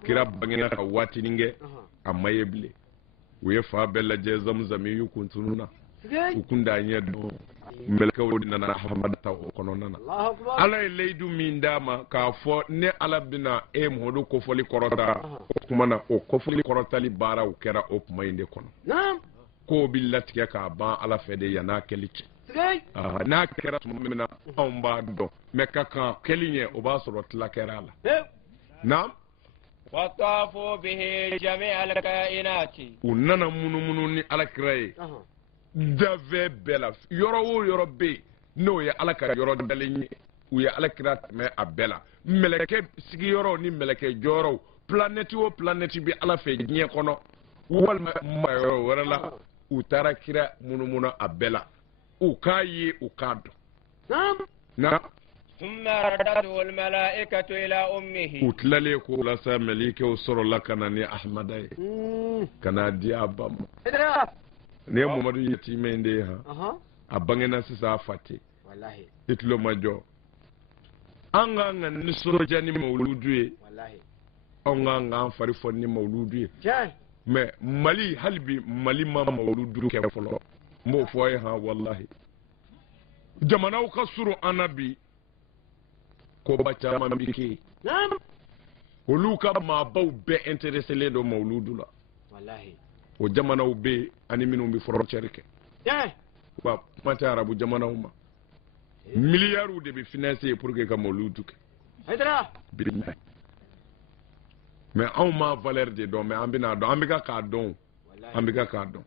kira bangena ka waati ninge a maye bile u ye fa bɛɛ lajɛ zamzami y'u kun tununa u kun da ɲɛ dɔn mɛlɛkɛw nana hamada ta o kɔnɔna na ala ye layidu min d'a ma k'a fɔ ne ala bɛna e muhamadu kofɔli kɔrɔta o kuma na o kofɔli kɔrɔtali baaraw kɛra o kuma in de kɔnɔ k'o bi latigɛ k'a ban ala fɛ de yan'a kɛli cɛ n'a kɛra tuma min na anw b'a dɔn mɛ ka kan kɛli ɲɛ o b'a sɔrɔ tila kɛra a la naam وطافوا به جميع الكائنات u nana munumunu ni alakira ye dafɛ bɛɛ la yɔrɔ o yɔrɔ bɛ yen n'o ye ala ka yɔrɔ dalen ye u ye alakira tɛmɛ a bɛɛ la mɛlɛkɛ sigiyɔrɔw ni mɛlɛkɛ jɔyɔrɔw planète o planète bɛ ala fɛ diɲɛ kɔnɔ walima mayɔrɔ wɛrɛ la u taara kira munumunu a bɛɛ la u k'a ye u k'a dɔn na ثم ردته الملائكة إلى أمه utlale ko lasa malike o sorola kana ni ahmada ye kana di abam ne muhammadu yatime inde ha a bangena sisa fati wallahi itlo majo anga nga ni soroja ni mauludu ye wallahi anga nga fari fo ni mauludu ye mais mali halbi mali ma mauludu ke folo mo foye ha wallahi jamanaw ka suru anabi ko ba caman bi ke olu ka maabaw bɛɛ intéressé len don mawludu la wallahi o jamanaw bɛ ani minnu bɛ frontière kɛ wa kuma tɛ arabu jamanaw ma miliyariw de bɛ financer pour que ka mawludu kɛ bilahi mais anw ma valeur de dɔn mais an bɛna dɔn an bɛ ka k'a dɔn an bɛ ka k'a dɔn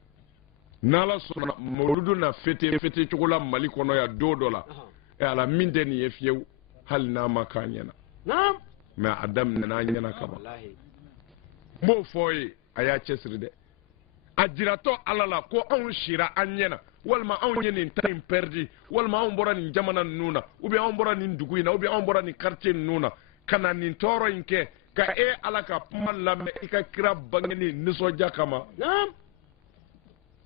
n'ala sɔnna mawludu na fete cogo la mali kɔnɔ yan don dɔ la ala min tɛ nin ye fiyewu hali n'a ma k'a ɲɛna mɛ a daminɛna an ɲɛna ka ban n b'o fɔ ye a y'a cɛsiri dɛ a jiratɔ ala la ko anw sira an ɲɛna walima anw ye nin ta in pɛridi walima anw bɔra nin jamana ninnu na ou bien anw bɔra nin dugu in na ou bien anw bɔra nin quartier ninnu na ka na nin tɔɔrɔ in kɛ ka e ala ka kuma lamɛn i ka kira bangeni nisɔndiya kama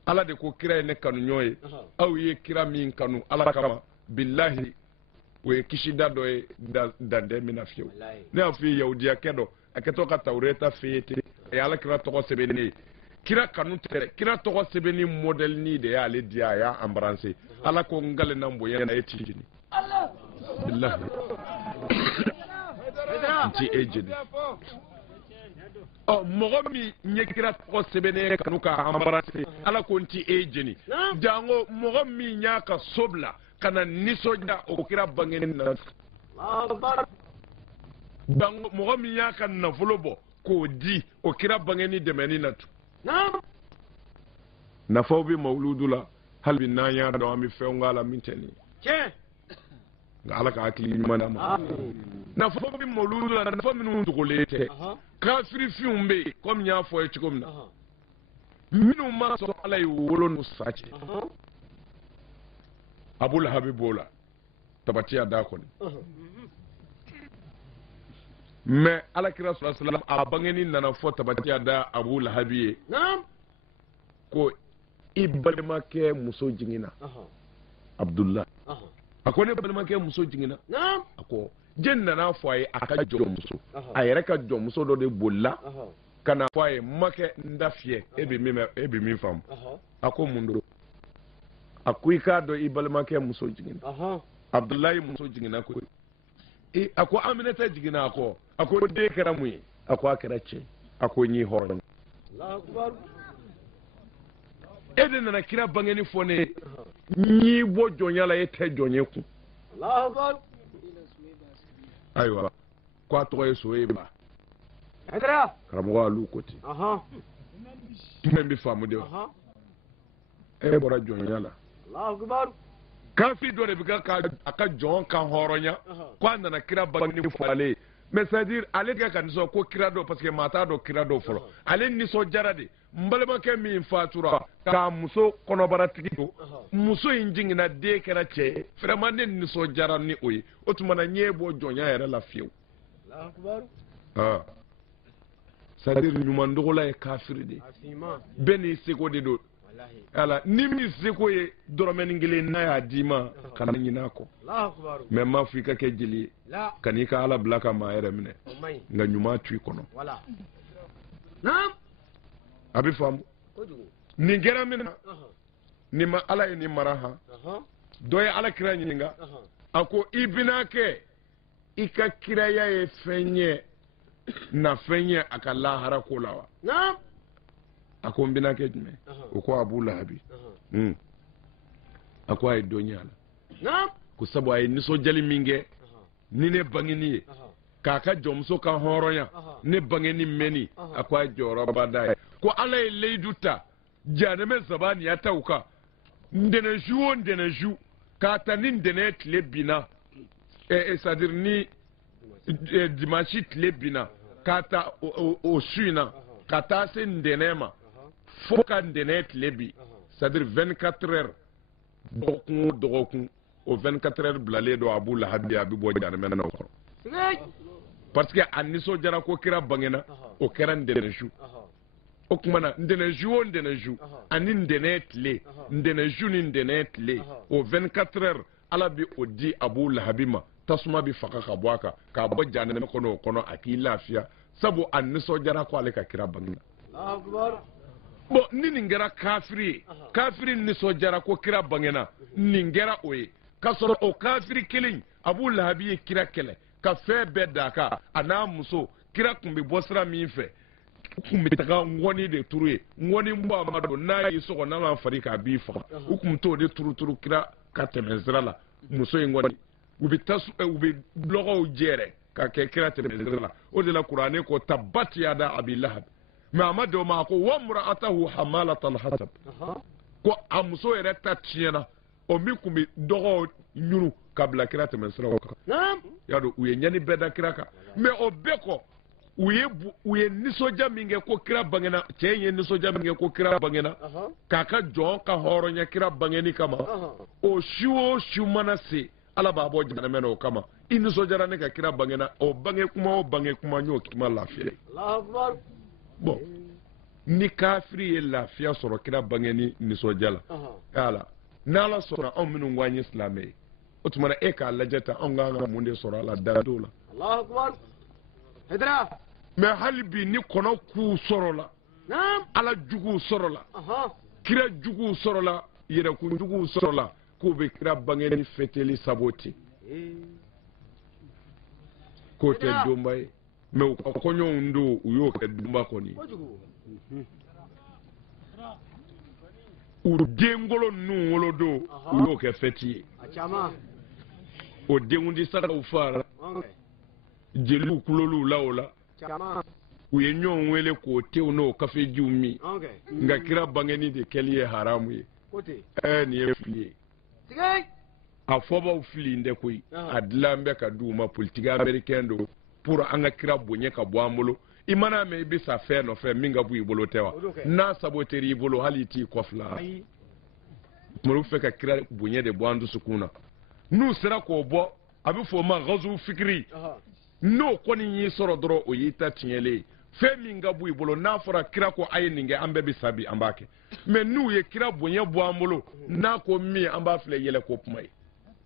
ala de ko kira ye ne kanuɲɔgɔn ye aw ye kira min kanu ala kama bilahi o ye kisida dɔ ye dantɛ min na fiyewu ne y'a f'i ye yahudiyakɛ dɔ a kɛtɔ ka tawureta feuilleter a ye alakira tɔgɔ sɛbɛn ne ye kira kanu tere kira tɔgɔ sɛbɛnni modèle ni de y'ale di a y'a embrasser ala ko ngale na bonya na etijini billahi nti ejini mɔgɔ min ɲɛ kira tɔgɔ sɛbɛnnen kanu ka embrasser ala ko nti ejini jango mɔgɔ min y'a ka sobla kana nisɔndiya o kira bangeni na bango mɔgɔ min y'a ka nafolo bɔ k'o di o kira bangeni dɛmɛni na tu nafaw bɛ mawuludu la hali bi n'an y'a dɔn an bɛ fɛnw k'a la min tɛ nin ye nka ala ka hakili ɲuman d'a ma nafaw bɛ mawuludu la nafa minnu dogolen tɛ kafirifinw bɛ yen komi n y'a fɔ ye cogo min na minnu ma sɔn ala ye wolo n'u sa cɛ Abu Lahabi b'o la tabatiya da kɔni mais alakira sallallahu alaihi wasallam a bangeni nana fɔ tabatiya da Abu Lahabi ye ko i balimakɛ muso jiginna Abdullah a ko ne balimakɛ muso jiginna a ko jɛn nana fɔ a ye a ka jɔnmuso a yɛrɛ ka jɔnmuso dɔ de bolila ka na fɔ a ye makɛ n da fiyɛ e bɛ min faamu a ko mun don a ko i k'a dɔn i balimakɛ muso jiginna Abdullahi muso jiginna ko a ko Aminata jiginna a ko den kɛra mun ye a ko a kɛra cɛ a ko n y'i hɔrɔn e de nana kira bangeni fɔ ne n y'i bɔ jɔnya la e tɛ jɔnya kun ayiwa ko a tɔgɔ ye Suweiba karamɔgɔ Alu ko ten jumɛn bɛ faamu de wa e bɔra jɔnya la kafiri dɔ de bɛ a ka jɔn kan hɔrɔnya ko a nana kira bangeni fɔ ale ye mais c'est à dire ale ka nisɔn ko kira dɔ parce que maa t'a dɔn kira dɔ fɔlɔ ale nisɔndiyara de n balimakɛ min fatura k'a muso kɔnɔbaratigi to muso in jiginna den kɛra cɛ ye vraiment ne nisɔndiyara ni o ye o tuma na n ye bɔ jɔnya yɛrɛ la fiyewu c'est à dire ɲuman dogola ye kafiri de bɛɛ n'i seko de don ala ni min seko ye dɔrɔmɛnin kelen n'a y'a d'i ma kana ɲin'a kɔ mais n m'a fɔ i ka kɛ jeli ye ka n'i ka ala bila ka maa yɛrɛ minɛ nka ɲuman tu i kɔnɔ a bɛ faamu nin kɛra min na nin ma ala ye nin mara han dɔ ye ala kira ɲininka a ko i bɛna kɛ i ka kiraya ye fɛn ye na fɛn ye a ka lahara ko la wa a ko n bɛna kɛ jumɛn o ko Abu Lahabi a ko a ye dɔ ɲɛ a la ko sabu a ye nisɔndiyali min kɛ ni ne bangeni ye k'a ka jɔnmuso ka hɔrɔnya ne bangeni mɛnni a ko a ye jɔyɔrɔba d'a ye ko ala ye layidu ta janɛmɛ zabaniya taw kan ntɛnɛnsu o ntɛnɛnsu k'a ta ni ntɛnɛn tile binna c'est à dire ni dimanche tile binna k'a ta o su in na ka taa se ntɛnɛn ma fo ka ntɛnɛn tile bin c'est à dire 24 heures dɔgɔkun o dɔgɔkun o 24 heures bilalen don Abu Lahabi a bɛ bɔ janɛmɛ na o kɔrɔ parce que a nisɔndiyara ko kira bangena o kɛra ntɛnɛnsu o tuma na ntɛnɛnsu o ntɛnɛnsu ani ntɛnɛn tile ntɛnɛnsu ni ntɛnɛn tile o 24 heures ala bɛ o di Abu Lahabi ma tasuma bɛ faga ka bɔ a kan k'a bɔ janɛmɛ kɔnɔ o kɔnɔ a k'i lafiya sabu a nisɔndiyara ko ale ka kira bangena bon ni nin kɛra kafiri ye kafiri nisɔndiyara ko kira bangena nin kɛra o ye k'a sɔrɔ o kafiri kelen Abu Lahabi ye kira kɛlɛ ka fɛn bɛɛ d'a kan a n'a muso kira tun bɛ bɔ sira min fɛ u tun bɛ taga ŋɔni de turu ye ŋɔni bɔ a ma don n'a y'i sɔgɔ n'a ma fari k'a b'i faga u tun bɛ t'o de turu kira ka tɛmɛ sira la muso in ŋɔni u bɛ lɔgɔw jɛrɛ ka kɛ kira tɛmɛ sira la o de la kuranɛ ko tabbat yada Abi Lahab mais a ma dɔn ma ko wa mura'atahu hamalatal hatab ko a muso yɛrɛ ta tiɲɛna o min tun bɛ dɔgɔw ɲunu ka bila kira tɛmɛ sira o kan y'a dɔn u ye ɲani bɛɛ da kira kan mais o bɛɛ kɔ u ye nisɔndiya min kɛ ko kira bangena cɛ in ye nisɔndiya min kɛ ko kira bangena k'a ka jɔn ka hɔrɔnya kira bangeni kama o su o su mana se ala b'a bɔ janɛmɛ na o kama i nisɔndiyara ne ka kira bangena o bange kuma o bange kuma n y'o kuma lafiya bon ni kafiri ye lafiya sɔrɔ kira bangeni nisɔndiya la yala n'ala sɔnna anw minnu ko an ye silamɛ ye o tuma na e k'a lajɛ tan anw k'an ka mun de sɔrɔ a la danto la mais hali bi ni kɔnɔ k'u sɔrɔ la ala jugu sɔrɔla kira jugu sɔrɔla yɛrɛkun jugu sɔrɔla k'o bɛ kira bange ni fɛtɛli saboti k'o tɛ donba ye mais u ka kɔɲɔw don u y'o kɛ donba kɔni u denwolo ninnu wolodon u y'o kɛ fɛti ye o denw di sarakaw fara jeliw kuloluw la o la u ye ɲɔgɔn wele k'o tew n'o kafejiw min nka kira bangeni de kɛli ye haramu ye nin ye fili ye a fɔbaw fili tɛ koyi a dilan bɛ ka di u ma politiki américain don pour an ka kira bonya ka bɔ an bolo i mana mɛn i bɛ sa fɛn nɔfɛ min ka bɔ i bolo tɛ wa n'a sabotera i bolo hali i t'i kɔfila olu fɛ ka kira bonya de bɔ an dusukun na n'u sera k'o bɔ a bɛ fɔ o ma gazu fikiri n'o kɔni y'i sɔrɔ dɔrɔn o y'i ta tiɲɛlen ye fɛn min ka bɔ i bolo n'a fɔra kira ko a ye nin kɛ an bɛɛ bɛ sa bi an b'a kɛ mais n'u ye kira bonya bɔ an bolo n'a ko min an b'a filɛ yɛlɛ ko kuma ye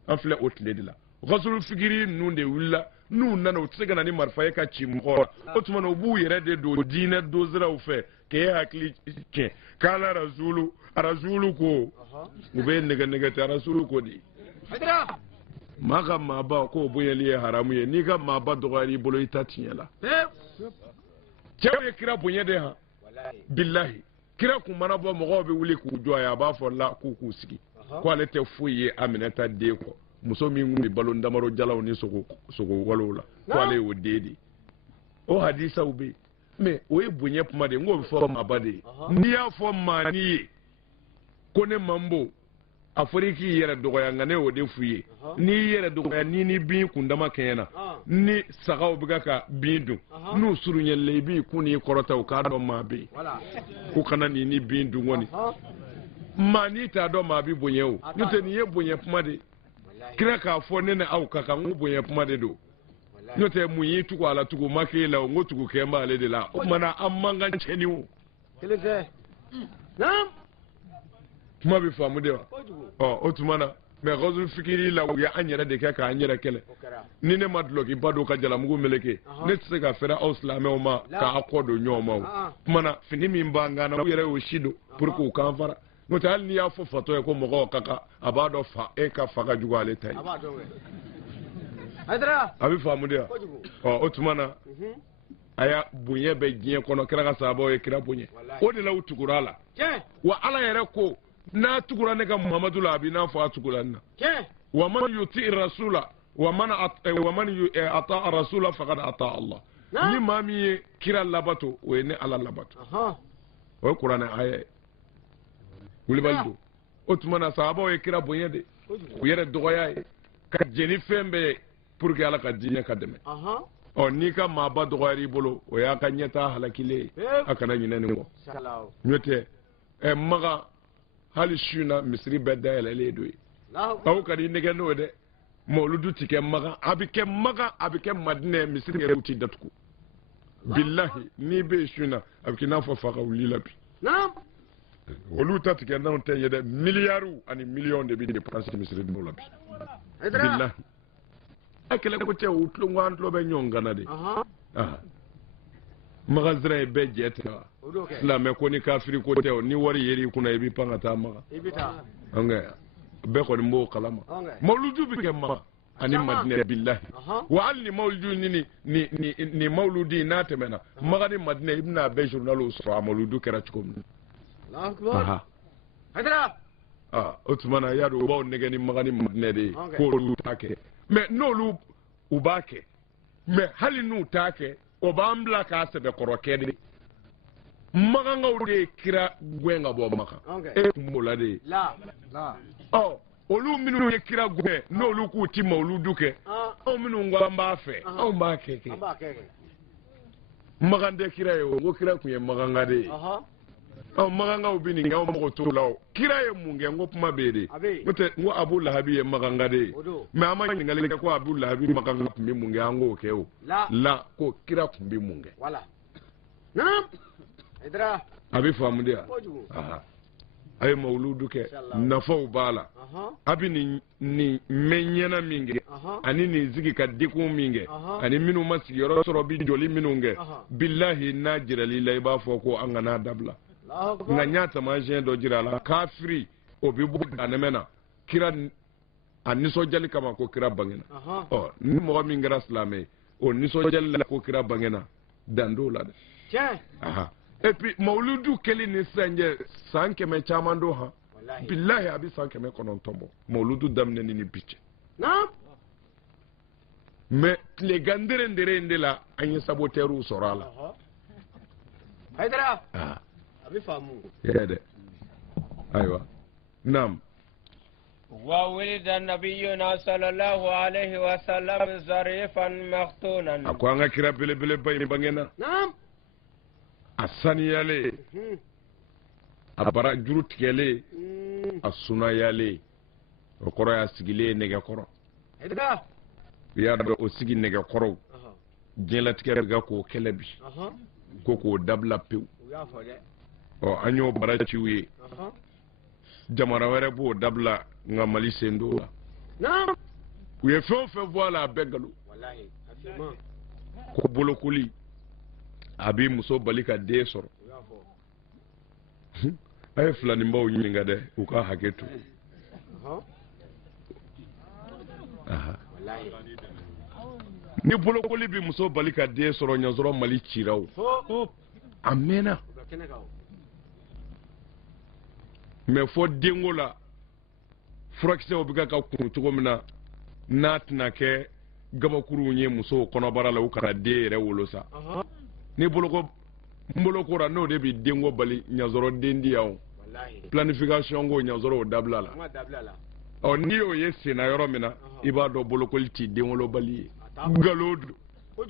an filɛ o tile de la gazu fikiri ninnu de wulila n'u nana u tɛ se ka na ni marifa ye ka ci mɔgɔ la o tuma na u b'u yɛrɛ de don diinɛ doziraw fɛ k'e hakili tiɲɛ k'ala arazulu ko u bɛ nɛgɛ tɛ arazulu ko de maa ka maaba k'o bonyali ye haramu ye n'i ka maaba dɔgɔyara i bolo i ta tiɲɛ la cɛw ye kira bonya de han bilahi kira kun mana bɔ mɔgɔw bɛ wuli k'u jɔ a ye a b'a fɔ la k'u k'u sigi ko ale tɛ foyi ye Aminata den kɔ muso min kun bɛ balo damaro jalaw ni sogo walow la ko ale y'o den de o hadisaw bɛ yen mais o ye bonya kuma de ye n k'o bɛ fɔ maaba de ye n'i y'a fɔ maa n'i ye ko ne man bon a fɔra i k'i yɛrɛ dɔgɔya nka ne y'o de f'u ye n'i y'i yɛrɛ dɔgɔya n'i ni bin kundama kɛɲɛna ni sagaw bɛ ka bin dun n'u surunyɛlila i b'i kun n'i kɔrɔta u k'a dɔn maa bɛ yen ko kana nin ni bin dun kɔni maa n'i t'a dɔn maa bɛ bonya o n'o tɛ nin ye bonya kuma de kira k'a fɔ ne ni aw ka kan n ko bonya kuma de don n'o tɛ mun y'i tugu a la tugu ma k'e la o n ko tugu kɛ b'ale de la o tumana an man kan cɛni o kuma bɛ faamu de wa o tuma na mais gazu fikiri la u ye an yɛrɛ de kɛ k'an yɛrɛ kɛlɛ ni ne ma duloki ba don ka jalamugu meleke ne tɛ se ka fɛrɛ aw silamɛw ma k'a kɔ don ɲɔgɔn ma o tuma na fini min b'an kan na u yɛrɛ y'o si don pour que u k'an fara n'o tɛ hali n'i y'a fɔ fatɔ ye ko mɔgɔw ka kan a b'a dɔn fa e ka fa ka jugu ale ta ye a bɛ faamu de wa o tuma na a y'a bonya bɛ diɲɛ kɔnɔ kira ka sahabaw ye kira bonya o de la u tugura a la wa ala yɛrɛ ko n'a tugura ne ka Muhamadu la a b'i n'a fɔ a tugura nin na wa man yuti rasula wa man ata rasula faqad ata Allah ni maa min ye kira labato o ye ne ala labato o ye kuranɛ aya ye wulibali don o tuma na sahabaw ye kira bonya de u yɛrɛ dɔgɔya ye ka jɛni fɛn bɛɛ ye pour que ala ka diinɛ ka dɛmɛ n'i ka maaba dɔgɔyara i bolo o y'a ka ɲɛtaa halakilen ye a kana ɲinɛ nin kɔ n'o tɛ maga hali su na misiri bɛɛ dayɛlɛlen don ye aw ka di nɛgɛ n'o ye dɛ mawuludu ti kɛ maga a bɛ kɛ maga a bɛ kɛ madinɛ misiri yɛrɛ ti datugu bilahi n'i bɛ su na a bɛ k'i n'a fɔ fa ka wuli la bi olu ta tigɛ n'anw tɛ ye dɛ miliyariw ani miliyɔn de bɛ dépenser misiri dɔw la bi bilahi a kɛlɛ ko tɛ o tulo ko an tulo bɛ ɲɔgɔn kan na de magazin ye bɛɛ jɛ tigɛ wa silamɛ ko ni kafiri ko tɛ o ni wari yeri i kunna i bɛ pan ka taa maga bɛɛ kɔni b'o kalama mawuludu bɛ kɛ maga ani madinɛ bilahi wa hali ni mawuludu ni mawuludi n'a tɛmɛna maga ni madinɛ i bɛna bɛɛ journal sɔrɔ a mawuludu kɛra cogo min o tuma na y'a dɔn u b'aw nɛgɛ ni maga ni madinɛ de ye k'olu t'a kɛ mais n'olu u b'a kɛ mais hali n'u t'a kɛ o b'an bila k'a sɛbɛkɔrɔkɛ de magankaw de ye kira gɛn ka bɔ makan e tun b'o la de ye olu minnu ye kira gɛn n'olu k'u ti mawuludu kɛ anw minnu ko an b'a fɛ anw b'a kɛ magan tɛ kira ye o n ko kira tun ye maganka de ye magankaw bɛ nin kɛ anw mago t'o la o kira ye mun kɛ n ko kuma bɛ yen de n'o tɛ n ko Abu Lahabi ye maganka de ye mais an ma ɲininkali kɛ ko Abu Lahabi maganka tun bɛ mun kɛ an k'o kɛ o la ko kira tun bɛ mun kɛ a bɛ faamu de wa ay mauludu ke nafaw bala abi ni menyana minge ani ni zigi ka diku minge ani minu masigi yoro soro bi joli minunge billahi najirali la iba fo ko an gana dabla nga nyata ma jen do jirala kafiri obi bu danemena kira aniso jali kama ko kira bangena ni mo mi ngara islamé o niso jali la ko kira bangena dando la de et puis mauludu keli ni sanje sankeme chamando ha billahi abi sankeme konon tombo mauludu damne ni biche mais les gandere ndere la anyi saboteru sorala haydara abi famu yede aywa nam وولد النبينا صلى الله عليه وسلم ظريفا مختونا أكو أنا كرا بلي بلي باي بانينا نعم الثاني يالي أبرا جروت يالي السنة يالي وقرأ يسجلي نجا قرأ هذا يا رب أسجل نجا قرأ جلت كرا كو كلبي كوكو دبلا بيو أو أنيو برا تشوي jamana wɛrɛ b'o dabila nka mali sen do la u ye fɛn o fɛn fɔ a la a bɛɛ galo ko bolokoli a bɛ muso bali ka den sɔrɔ a ye filaninbaw ɲininka dɛ u ka hakɛ to ni bolokoli bɛ muso bali ka den sɔrɔ ɲasɔrɔ mali cira o a mɛnna mais fo dengo la furakisɛw bɛ ka kun cogo min na n'a tɛna kɛ gabakuruw ye musow kɔnɔbara la u kana den yɛrɛ wolo sa ni bolokora n'o de bɛ dengo bali ɲazɔrɔ den di yan planification ko ɲazɔrɔ o dabila la ɔ n'i y'o ye senna yɔrɔ min na i b'a dɔn bolokoli ti denwolobali ye nkalon don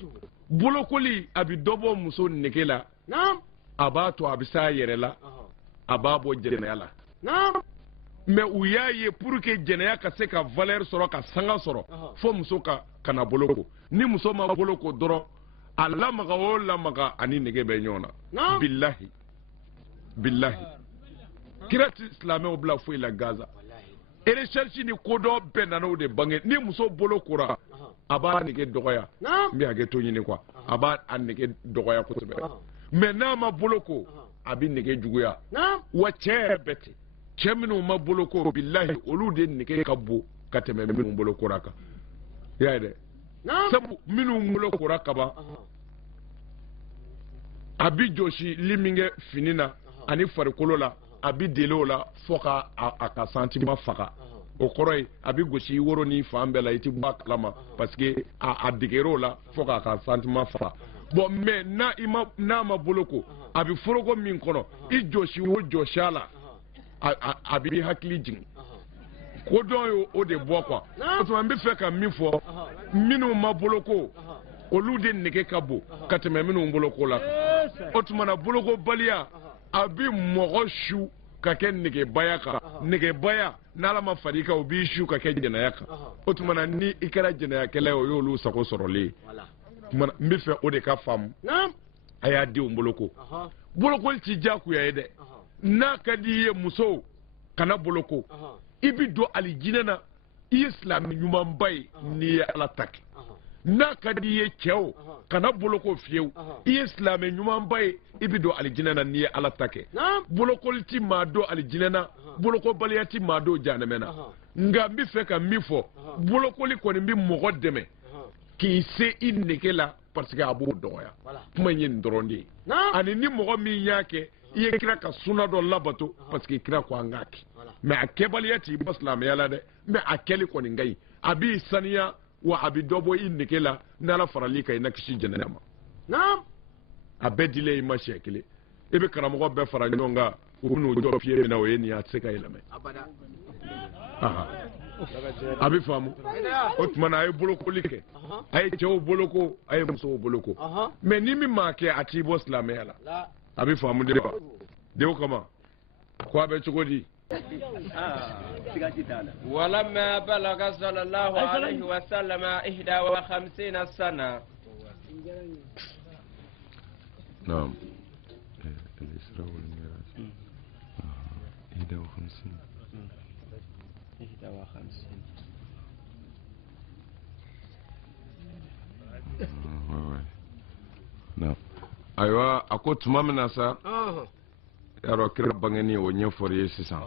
bolokoli a bɛ dɔ bɔ muso nege la a b'a to a bɛ s'a yɛrɛ la a b'a bɔ jɛnɛya la mais u y'a ye pour que jɛnɛya ka se ka valeur sɔrɔ ka sanga sɔrɔ fo muso ka kana boloko ni muso ma boloko dɔrɔn a lamaga o lamaga ani nege bɛ ɲɔgɔn na billahi kira ti silamɛw bila foyi la Gaza recherche ni kodɔn bɛɛ nana o de bange ni muso bolokora a b'a nege dɔgɔya n bɛ hakɛ to ɲini quoi a b'a nege dɔgɔya kosɛbɛ mais n'a ma boloko a bɛ nege juguya wa cɛ yɛrɛ bɛɛ ten cɛ minnu ma boloko billahi olu de nege ka bon ka tɛmɛ minnu bolokora kan i y'a ye dɛ sabu minnu bolokora kaban a bɛ jɔsili min kɛ fini na ani farikolo la a bɛ deli o la fo ka a ka sentiment faga o kɔrɔ ye a bɛ gosi woro ni fan bɛɛ la i tɛ bɔ a kalama parce que a deger'o la fo k'a ka sentiment faga bon mais n'a ma boloko a bɛ foroko min kɔnɔ i jɔsi o jɔsiya la a b'i hakili jigin kodɔn ye o de bɔ quoi o tuma n bɛ fɛ ka min fɔ minnu ma boloko olu de nege ka bon ka tɛmɛ minnu boloko la o tuma na bolokobaliya a bɛ mɔgɔ su ka kɛ negebaya kan negebaya n'ala ma far'i kan o b'i su ka kɛ jɛnɛya kan o tuma na ni i kɛra jɛnɛyakɛla ye o y'olu sago sɔrɔlen ye n bɛ fɛ o de ka faamu a y'a denw boloko bolokoli ti diyagoya ye dɛ n'a ka di i ye musow kana boloko i bɛ don alijinɛ na i ye silamɛ ɲumanba ye n'i ye ala ta kɛ n'a ka di i ye cɛw kana boloko fiyewu i ye silamɛ ɲumanba ye i bɛ don alijinɛ na n'i ye ala ta kɛ bolokoli ti maa don alijinɛ na bolokobaliya ti maa don jahanɛmɛ na nka n bɛ fɛ ka min fɔ bolokoli kɔni bɛ mɔgɔ dɛmɛ k'i se i nege la parce que a b'o dɔgɔya kuma in ye nin dɔrɔn de ye ani ni mɔgɔ min y'a kɛ i ye kira ka suna dɔ labato parce que kira ko an k'a kɛ mais a kɛbaliya t'i bɔ silamɛya la dɛ mais a kɛli kɔni ka ɲi a b'i saniya wa a bɛ dɔ bɔ i nege la n'ala faral'i kan i na kisi jɛnɛya ma a bɛɛ dilen i ma siɲɛ kelen i bɛ karamɔgɔ bɛɛ fara ɲɔgɔn kan u bɛn'o jɔ f'i ye min na o ye nin ye a tɛ se ka yɛlɛma a bɛ faamu o tuma na a ye bolokoli kɛ a ye cɛw boloko a ye musow boloko mais ni min m'a kɛ a t'i bɔ silamɛya la a bɛ faamu de ba dew kama ko a bɛ cogo di ولما بلغ صلى الله عليه وسلم 51 سنة نعم الإسراء والمعراج aywa a ko tuma min na sa yaro kira bangeni o ɲɛfɔri ye sisan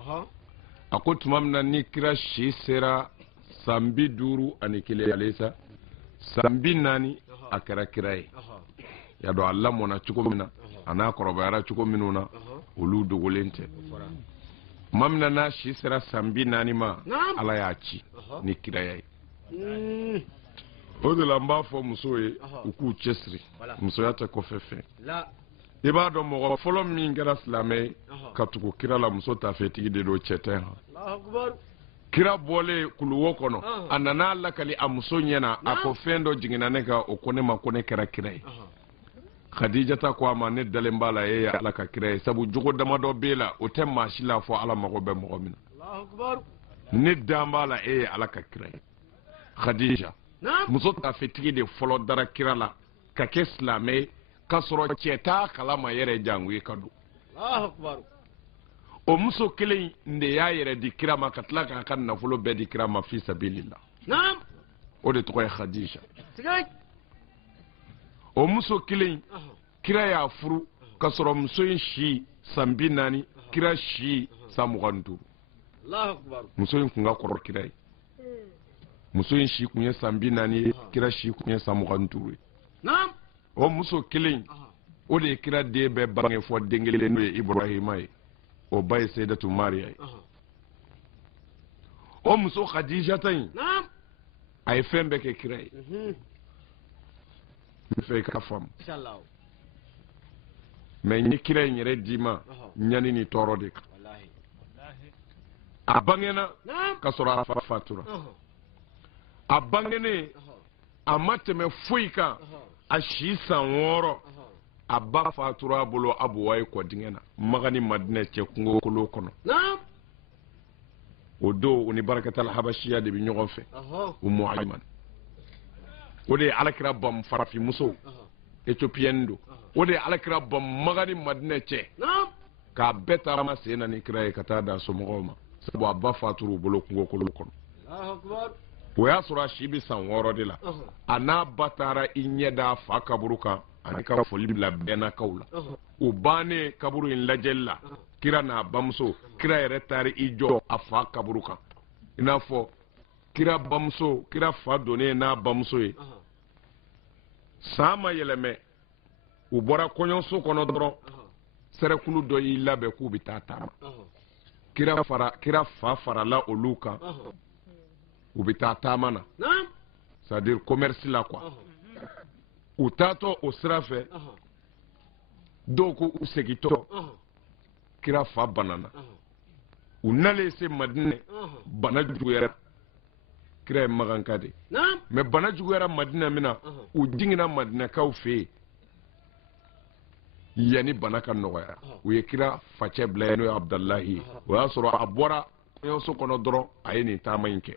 a ko tuma min na ni kira si sera san 51 ale sa san 40 a kɛra kira ye ya dɔn a lamɔna cogo min na a n'a kɔrɔbayara cogo minnu na olu dogolen tɛ tuma min na n'a si sera san 40 ma ala y'a ci ni kiraya ye o de la n b'a fɔ musow ye u k'u cɛsiri musoya tɛ kɔfɛ fɛn i b'a dɔn mɔgɔ fɔlɔ min kɛra silamɛ ye ka tugu kira la muso tafetigi de don cɛ tɛ han kira bɔlen kuluwo kɔnɔ a nana lakali a muso ɲɛna a ko fɛn dɔ jiginna ne kan o ko ne ma ko ne kɛra kira ye Khadijata ko a ma ne dalen b'a la e ye ala ka kira ye sabu jogo damadɔ b'e la o tɛ maa si la fɔ ala mago bɛ mɔgɔ min na ne dan b'a la e ye ala ka kira ye Khadija muso tafetigi de fɔlɔ dara kira la ka kɛ silamɛ ye ka sɔrɔ cɛ t'a kalama yɛrɛ jango ye ka don o muso kelen de y'a yɛrɛ di kira ma ka tila k'a ka nafolo bɛɛ di kira ma fi sabilillah o de tɔgɔ ye Khadija o muso kelen kira y'a furu ka sɔrɔ muso in si san 40 kira si san 25 muso in kun ka kɔrɔ kira ye muso in si kun ye san 40 ye kira si kun ye san 25 ye o muso kelen o de ye kira den bɛɛ bange fɔ den kelen n'o ye Ibrahima ye o ba ye Sayyidatu Mariya ye o muso Khadijata in a ye fɛn bɛɛ kɛ kira ye n fɛ i ka faamu mais ni kira in yɛrɛ d'i ma ɲani ni tɔɔrɔ de kan a bangena ka sɔrɔ a fa fatura a bangenen a ma tɛmɛ foyi kan a si san 6 a ba fatura a bolo Abuwaye kɔ dingɛ na Maka ni Madinɛ cɛ kungo kolo kɔnɔ o don u ni Barakatal Habashiya de bɛ ɲɔgɔn fɛ Umu Ayman o de ye alakira bam farafin muso Ethiopienne do o de ye alakira bam Maka ni Madinɛ cɛ k'a bɛɛ taama sen na ni kira ye ka taa da somɔgɔw ma sabu a ba fatura u bolo kungo kolo kɔnɔ o y'a sɔrɔ a si bɛ san 6 de la a n'a ba taara i ɲɛ da fa kaburu kan ani ka foli bila bɛnnakaw la o bannen kaburu in lajɛli la kira n'a bamuso kira yɛrɛ taara i jɔ a fa kaburu kan i n'a fɔ kira bamuso kira fa donnen n'a bamuso ye san ma yɛlɛmɛ u bɔra kɔɲɔso kɔnɔ dɔrɔn sɛrɛkulu dɔ y'i labɛn k'u bɛ taa taama kira fa farala olu kan u bɛ taa taama na c'est à dire commerce la quoi u taatɔ o sira fɛ dɔw ko u segintɔ kira fa banana u nalen se Madinɛ bana juguyara kira ye maganka de mais bana juguyara Madinɛ min na u jiginna Madinɛkaw fɛ yen yanni bana ka nɔgɔya u ye kira facɛ bila yen n'o ye Abdalahi o y'a sɔrɔ a bɔra kɔɲɔso kɔnɔ dɔrɔn a ye nin taama in kɛ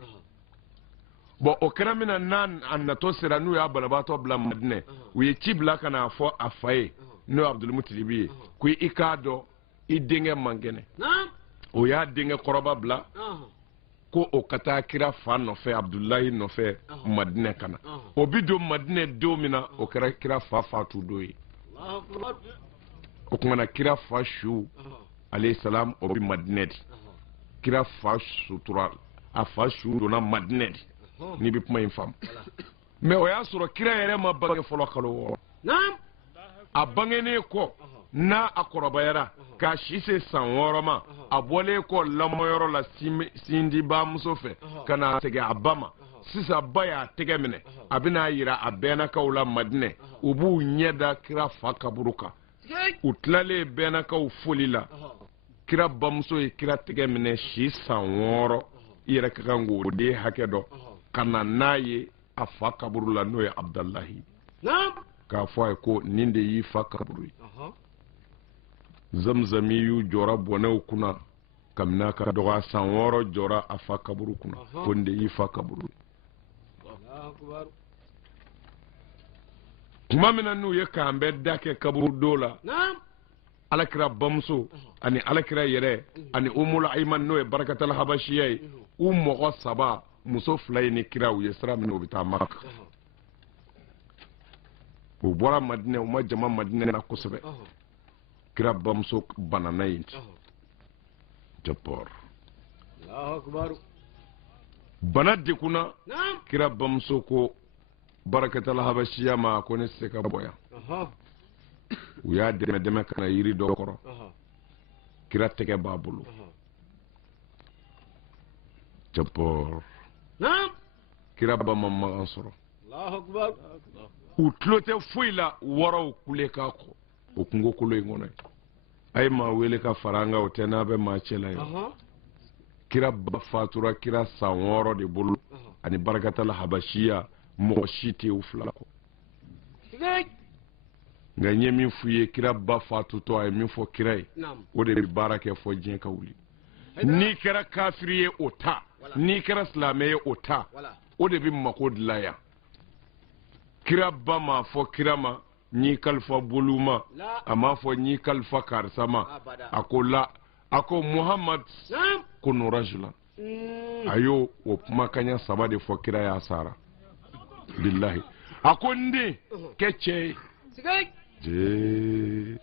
bon o kɛra min na n'a natɔ sera n'u y'a banabaatɔ bila Madinɛ u ye ci bila ka n'a fɔ a fa ye n'o ye Abdulmutilibi ye ko i k'a dɔn i denkɛ man kɛnɛ o y'a denkɛ kɔrɔba bila ko o ka taa kira fa nɔfɛ Abdulahi nɔfɛ Madinɛ ka na o bi don Madinɛ don min na o kɛra kira fa faatu don ye o kumana kira fa su alayhi salam o bi Madinɛ di kira fa sutura a fa su donna Madinɛ di n'i bɛ kuma in faamu mais o y'a sɔrɔ kira yɛrɛ ma bange fɔlɔ kalo 6 a bangenen kɔ n'a a kɔrɔbayara k'a si se san 6 ma a bɔlen kɔ lamɔyɔrɔ la sindi bamuso fɛ ka na segin a ba ma sisan ba y'a tɛgɛ minɛ a bɛna yira a bɛnnakaw la Madinɛ u b'u ɲɛ da kira fa kaburu kan u tilalen bɛnnakaw foli la kira bamuso ye kira tɛgɛ minɛ si san 6 i yɛrɛ ka kan k'o den hakɛ dɔn ka na n'a ye a fa kaburu la n'o ye Abdalahi k'a fɔ a ye ko nin de y'i fa kaburu ye Zamzami y'u jɔra bɔnɛw kunna kabini a ka dɔgɔ san 6 jɔra a fa kaburu kunna ko nin de y'i fa kaburu ye tuma min na n'u ye k'an bɛɛ da kɛ kaburu don la alakira bamuso ani alakira yɛrɛ ani Umul Ayman n'o ye Barakatal Habashiya ye u mɔgɔ saba muso fila ye ni kira u ye sira min u bɛ taa Maka u bɔra Madinɛ u ma jama Madinɛ na kosɛbɛ kira bamuso banana yen jabbar Allahu akbar bana dekuna kira bamuso ko barakatala habashiya ma ko ne se ka boya u y'a dɛmɛ kana yiri dɔ kɔrɔ kira tɛgɛ b'a bolo jabbar kira ba ma magan sɔrɔ Allahu akbar u tulo tɛ foyi la wɔrɔw kule k'a kɔ o kungo kolo in kɔnɔ a ye maa wele ka fara an kan o tɛ n'a bɛ maa cɛla ye kira ba fatura kira san 6 de bolo ani barakatala habashiya mɔgɔ si tɛ u fila kɔ nka n ye min f'u ye kira ba fatutɔ a ye min fɔ kira ye o de bɛ baara kɛ fɔ diɲɛ ka wuli n'i kɛra kafiri ye o ta n'i kɛra silamɛ ye o ta o de bɛ mako dilan yan kira ba ma fɔ kira ma n'i kalifa bolu ma a m'a fɔ n'i kalifa karisa ma a ko la a ko Muhammad ko nurajula a y'o o kumakanɲɛ 3 de fɔ kira y'a sara billahi a ko n den kɛ cɛ ye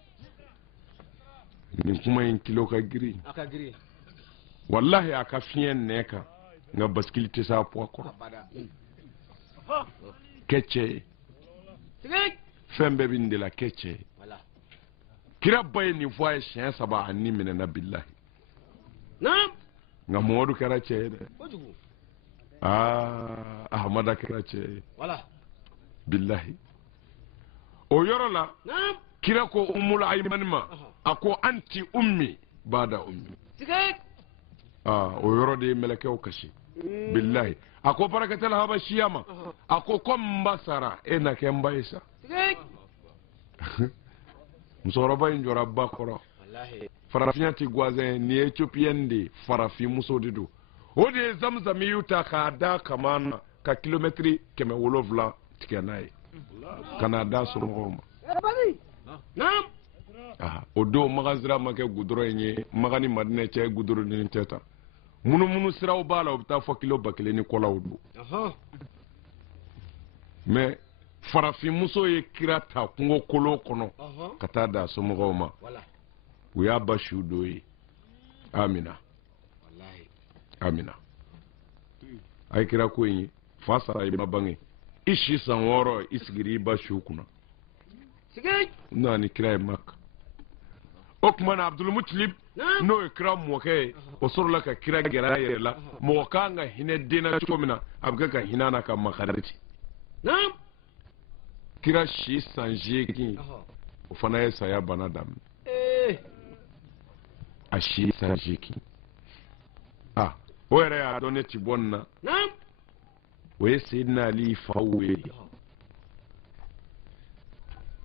nin kuma in kilo ka girin wallahi a ka fiɲɛ nɛ kan nka basikili tɛ se a poids kɔrɔ kɛ cɛ ye fɛn bɛɛ bɛ nin de la kɛ cɛ ye kira ba ye nin fɔ a ye siɲɛ 3 a ni minɛna billahi nka Mamadu kɛra cɛ ye dɛ Ahamada kɛra cɛ ye billahi o yɔrɔ la kira ko Ummul Aymani ma a ko anti ummi bada ummi o yɔrɔ de ye mɛlɛkɛw kasi billahi a ko barakatala habashiya ma a ko n ba sara e na kɛ n ba ye sa musokɔrɔba in jɔra ba kɔrɔ farafinya tɛ gansan ni Ethiopienne de farafin muso de don o de ye Zamzam y'u ta k'a da kama na ka kilomɛtiri 700 tigɛ n'a ye ka n'a da somɔgɔw ma o don Magasira ma kɛ goudron ye Maga ni Madinɛ cɛ goudron ni tɛ ta munumunu siraw b'a la u bɛ taa fɔ kilo 1000 ni kɔlaw don mais farafin muso ye kira ta kungo kolon kɔnɔ ka taa da somɔgɔw ma u y'a ba su do ye Amina a ye kira ko in ye fa sara i ma bange i si san 6 i sigiri i ba su kunna n'a ni kira ye Maka o tuma na Abdulmutalib n'o ye kira mɔkɛ ye o sɔrɔla ka kira gɛrɛ a yɛrɛ la mɔgɔ kan ka hinɛ den na cogo min na a bɛ kɛ ka hinɛ na ka makari ten kira si san 8 o fana ye saya bana daminɛ a si san 8 o yɛrɛ y'a dɔn ne ti bɔ nin na o ye Seydina Ali fa wele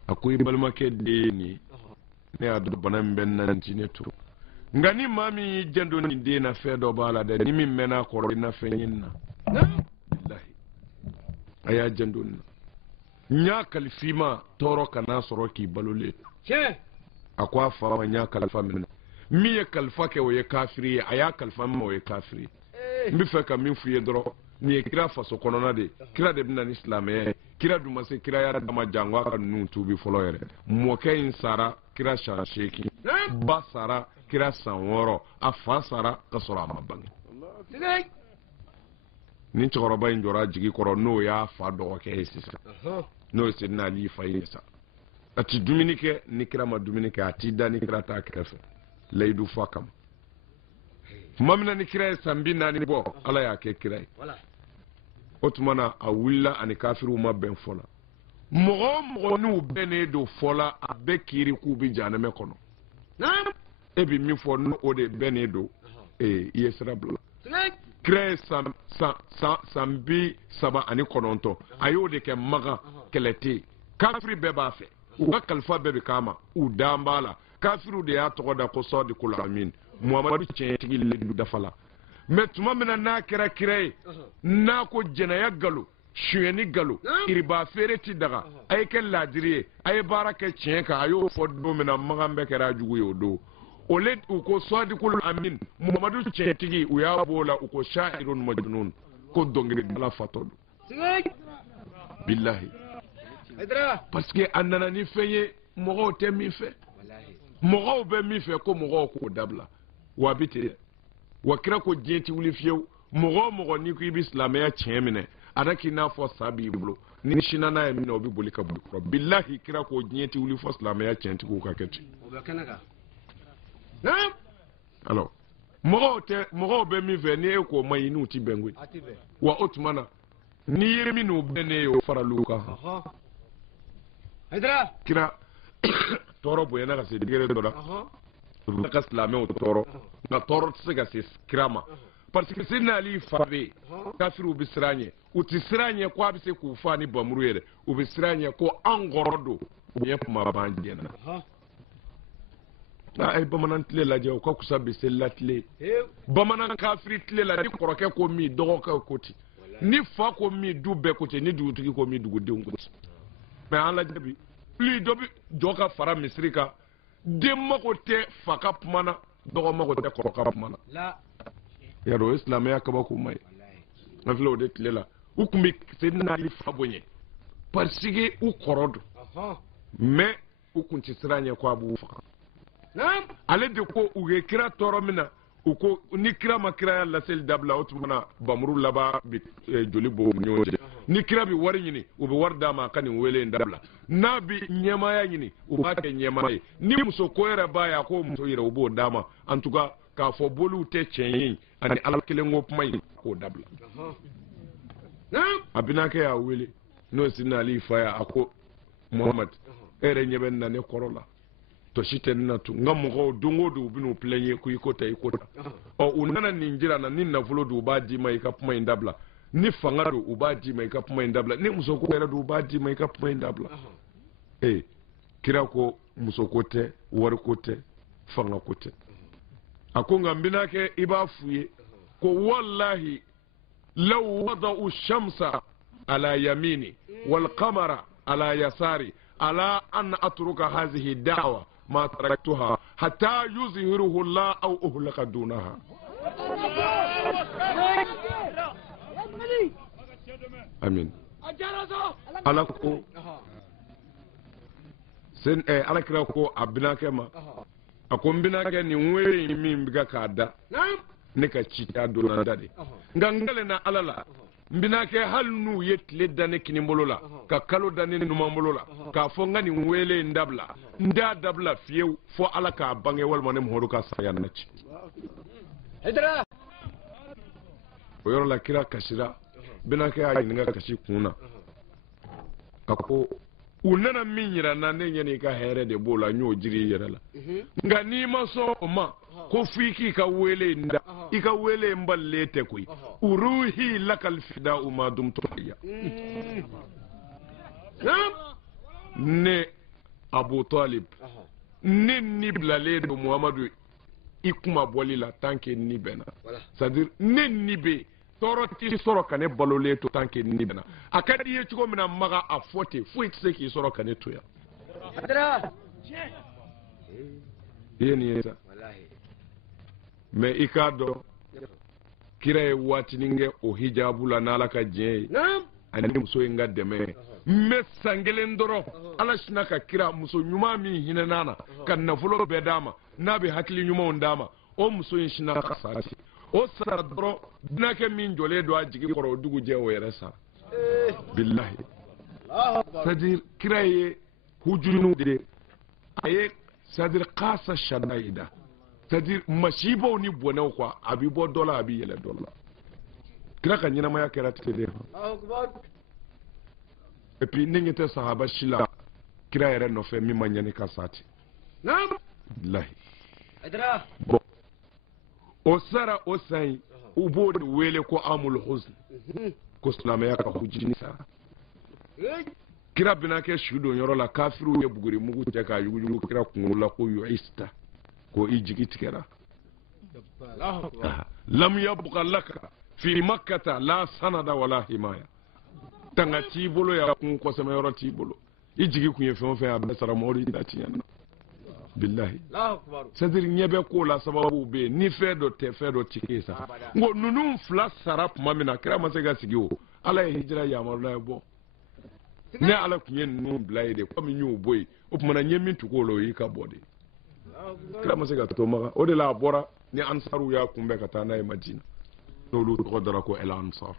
a ko i balimakɛ den ye nin ye ne y'a dɔn bana min bɛ n na nti ne to nka ni maa min y'i janto nin den na fɛn dɔ b'a la dɛ ni min mɛnna a kɔrɔ i na fɛn ye nin na bilahi a y'a janto nin na n y'a kalifa i ma tɔɔrɔ kana sɔrɔ k'i balolen a ko a fa ma n y'a kalifa minɛ min ye kalifa kɛ o ye kafiri ye a y'a kalifa min ma o ye kafiri ye n bɛ fɛ ka min f'i ye dɔrɔn nin ye kira faso kɔnɔna de kira de bɛna ni silamɛya ye kira dun ma se kira y'a dama jan ko a ka ninnu tuubi fɔlɔ yɛrɛ mɔkɛ in sara kira san 8 ba sara kira san 6 a fa sara ka sɔrɔ a ma bange ni cɛkɔrɔba in jɔra jigi kɔrɔ n'o y'a fa dɔgɔkɛ ye sisan n'o ye Seydina Ali fa ye sa a ti dumuni kɛ ni kira ma dumuni kɛ a t'i da ni kira t'a kɛrɛfɛ layidu fa kama tuma min na ni kira ye san 40 bɔ ala y'a kɛ kira ye o tuma na a wulila ani kafiriw ma bɛn fɔ la mɔgɔ o mɔgɔ n'u bɛnnen don fɔ la a bɛɛ kiiri k'u bɛ jahanɛmɛ kɔnɔ e bɛ min fɔ n'o de bɛnnen don i ye sira bila kira ye san 79 a y'o de kɛ Maga kɛlɛ tɛ yen kafiri bɛɛ b'a fɛ u ka kalifa bɛɛ bɛ k'a ma u dan b'a la kafiriw de y'a tɔgɔ da ko Sɔdikul Amin Muhamadu tiɲɛtigi ledu dafa la mais tuma min na n'a kɛra kira ye n'a ko jɛnɛya galo suyɛni galo iriba feere ti daga a ye kɛ laadiri ye a ye baara kɛ tiɲɛ kan a y'o fɔ don min na Magan bɛɛ kɛra jugu ye o don oled uko sadiqul amin muhammadu cetigi u ya bola uko sha'irun majnun ko dongere dala fatodo billahi parce que andana ni feye mogo te mi fe mogo be mi fe ko mogo ko dabla wa bite wa kira ko jeti wuli fiyew mogo ni ko ibi islamaya chemine adaki na fo sabi blo ni shinana ya mina obi bolika bulu billahi kira ko jeti wuli fo islamaya chenti ko ka keti na alors mogo be mi fe ni ko mayinu ti bengwe wa otmana ni yirmi no bene o faraluka kira toro boyana ka se digere doda ka islame o toro na toro se ka se kirama parce que c'est nali fabe kafiru bisranye utisranye kwa bise ku fani bamuru yere ubisranye ko angorodo yep ma banjena na ay bamanan tle la jaw ko kusabe se latle bamanan kafiri tle la di koroke ko mi dogo ka koti ni fa ko mi du be koti ni du tuki ko mi du de ngoti mais ala jabi li dobi joka fara misrika demma ko te faka pumana dogo ma ko te koroka pumana la yaro islamaya kaba ko mai aflo de tlela ukumi sedna li fabonye parce que u korodo mais ukunti siranya ko abu faka ale de ko uge kira toro mina uko ni kira makira ya la sel dabla otmana bamru laba bi joli bo nyoje ni kira bi wari nyini ubi war dama kanin wele dabla na bi nyema ya nyini uba ke nyema ni muso ko era baya ko muso yira ubo dama en tout cas ka fo bolu te chen ani ala kele ngop mai ko dabla abina ke ya wele no sinali faya ako muhammad ere nyeben na ne korola to shiten na tu ngam ko dungo du binu plenye ku ikota o unana ninjira na ninna fulo du ba di mai ka puma indabla ni fanga du uba di mai ka puma indabla ni musoko era du ba di mai ka puma indabla kira ko musoko te war ko te fanga ko te akonga mbina ke iba fuye ko wallahi law wada'u shamsa ala yamini wal qamara ala yasari ala an atruka hadhihi da'wa ما تركتها حتى يظهره الله أو أهلك دونها أمين على كو سن على كراكو أبناك ما أكون بناك نوي مين بيجا كادا نكا تشيتا دونا دادي غانغالنا على لا mbinake hal nu yetle dane kini mbolola ka kalo dane numa mbolola ka fonga ni wele ndabla nda dabla fiye fo ala ka bange wal manem hodo ka saya nachi hedra oyoro la kira kashira binake ay ninga kashi kuna kako unana minyira na nenye ni ka here de bola nyo jiri yerala nga ni maso ma ko fiki ka wele nda ika wele mballe te kuy uruhi lakal fida'u ma dumtu hayya ne Abu Talib ne ni blale do Muhammadu ikuma boli la tanke ni bena c'est-à-dire ne ni be toro ti soro kane balole to tanke ni bena akadi ye chiko mina maga afote fu itse ki soro kane to ya yeni yesa me ikado kira e wati ninge o hijabu la nala ka je ani muso inga deme me sangele ndoro ala shina ka kira muso nyuma mi hinanana kan na fulo be dama na be hakili nyuma ondama o muso yin shina ka sati o sara doro dinake min jole do ajigi koro dugu je o yeresa billahi sadir kira e hujunu de aye sadir qasa shadaida c'est-à-dire mashibo ni bonew quoi abi bo dola abi yele dola kira ka nyina maya kera tete et puis ningete sahaba shila kira yere no fe mi manyani kasati nam billahi adra bon osara osai ubo de wele ko amul huzn ko salama ya ka hujini sa kira binake shudo nyoro la kafiru ye buguri mugu te ka yugu kira kunula ko yuista ko ijigitikera lam yabqa laka fi makkata la sanada wala himaya tanga tibolo ya kun ko sama yoro tibolo ijigi kun ye fen fen abasara mori da tiyan billahi c'est-à-dire nyebe ko la sababu be ni fe do te fe do tike sa ngo nunu fla sarap mamina kira masega sigio ala hijra ya marla bo ne ala kunye nu blaide ko mi nyu boy o kuma nyemi tukolo yi ka bode kira masega to maga o de la bora ni ansaru ya kumbe kata na Madina no lu ko dara ko el ansar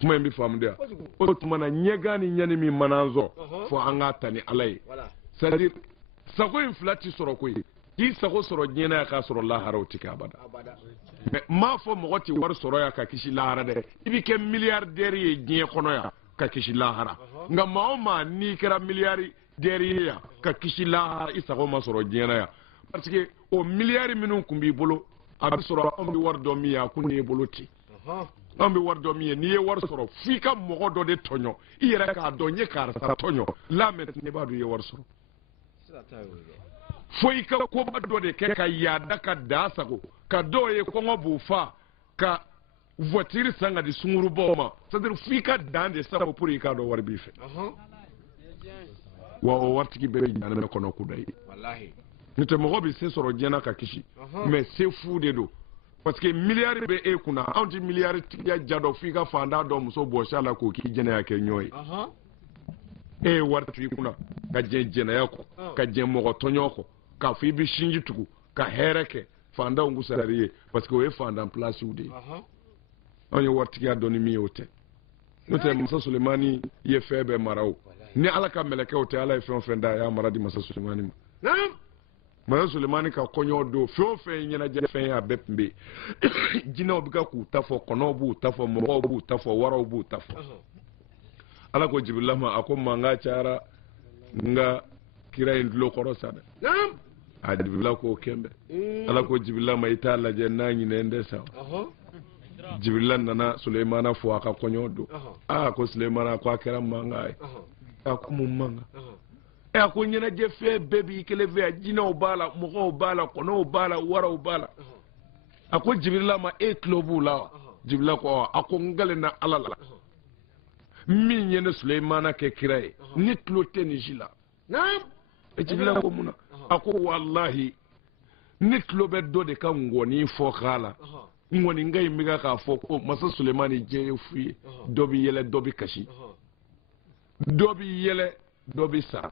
kuma mbi famu dia o kuma na nyegani nyani mi mananzo fo anga tani alai c'est-à-dire sago inflati soro ko yi sago soro nyena ka soro la harauti ka abada mais ma fo mo goti war soro ya ka kishi la harade ibi ke milliardaire ye nye kono ya ka kishi la hara nga ma ni kera milliardaire ya ka kishi la hara isago ma soro nyena ya parce que o milliard minun kumbi bolo abi soro on bi war do mi ya kunni bolo ti on bi war do mi ni ye war soro fika mo do de tonyo ire ka do nye kar sa tonyo la met ne ba do ye war soro foi ka ko ba do de ke ka ya daka da sago ka do ye ko ngobu fa ka voiture sanga di sunguru boma c'est-à-dire fika dande sa pour ka do war bi fe wa o wartiki be na ko no kudai wallahi nite mo bi se soro jena ka kishi mais c'est fou de do parce que milliard be e kuna anti milliard tiya jado fika fanda do muso bo shala ko ki jena ya ke nyoy e wartu kuna ka jena yako ka mo tonyoko ka fi bi shinji tuku ka hereke fanda ungu salarié parce que we fanda en place ou de on y wartu ya doni mi ote nite Masa Sulemani ye febe marao ni ala ka meleke ote ala fe on fenda ya maradi Masa Sulemani Masa Sulemani ka konyo do fe nyana je fe ya bepmbe jina obika ku tafo kono bu tafo mo bu tafo waro bu tafo ala ko Jibril ma ako manga chara nga kira indlo korosada a Jibril ko kembe ala ko Jibril ma ita la je nanyi nende sa Jibril nana Sulemana fo aka konyo do ko Sulemana ko akera manga ako mumanga ko nyana je fe bebi keleve ajina obala mo obala kono obala wara obala ako Jibril ma klobu la Jibril ko ako ngale na alala min yene Suleimana ke kiraye ni tlote ni jila naam Jibril ko muna ako wallahi ni tlobe do de ka ngoni fo khala ngoni ngai miga ka fo ko Masa Suleimani je fuye dobi yele dobi kashi dobi yele dobi sa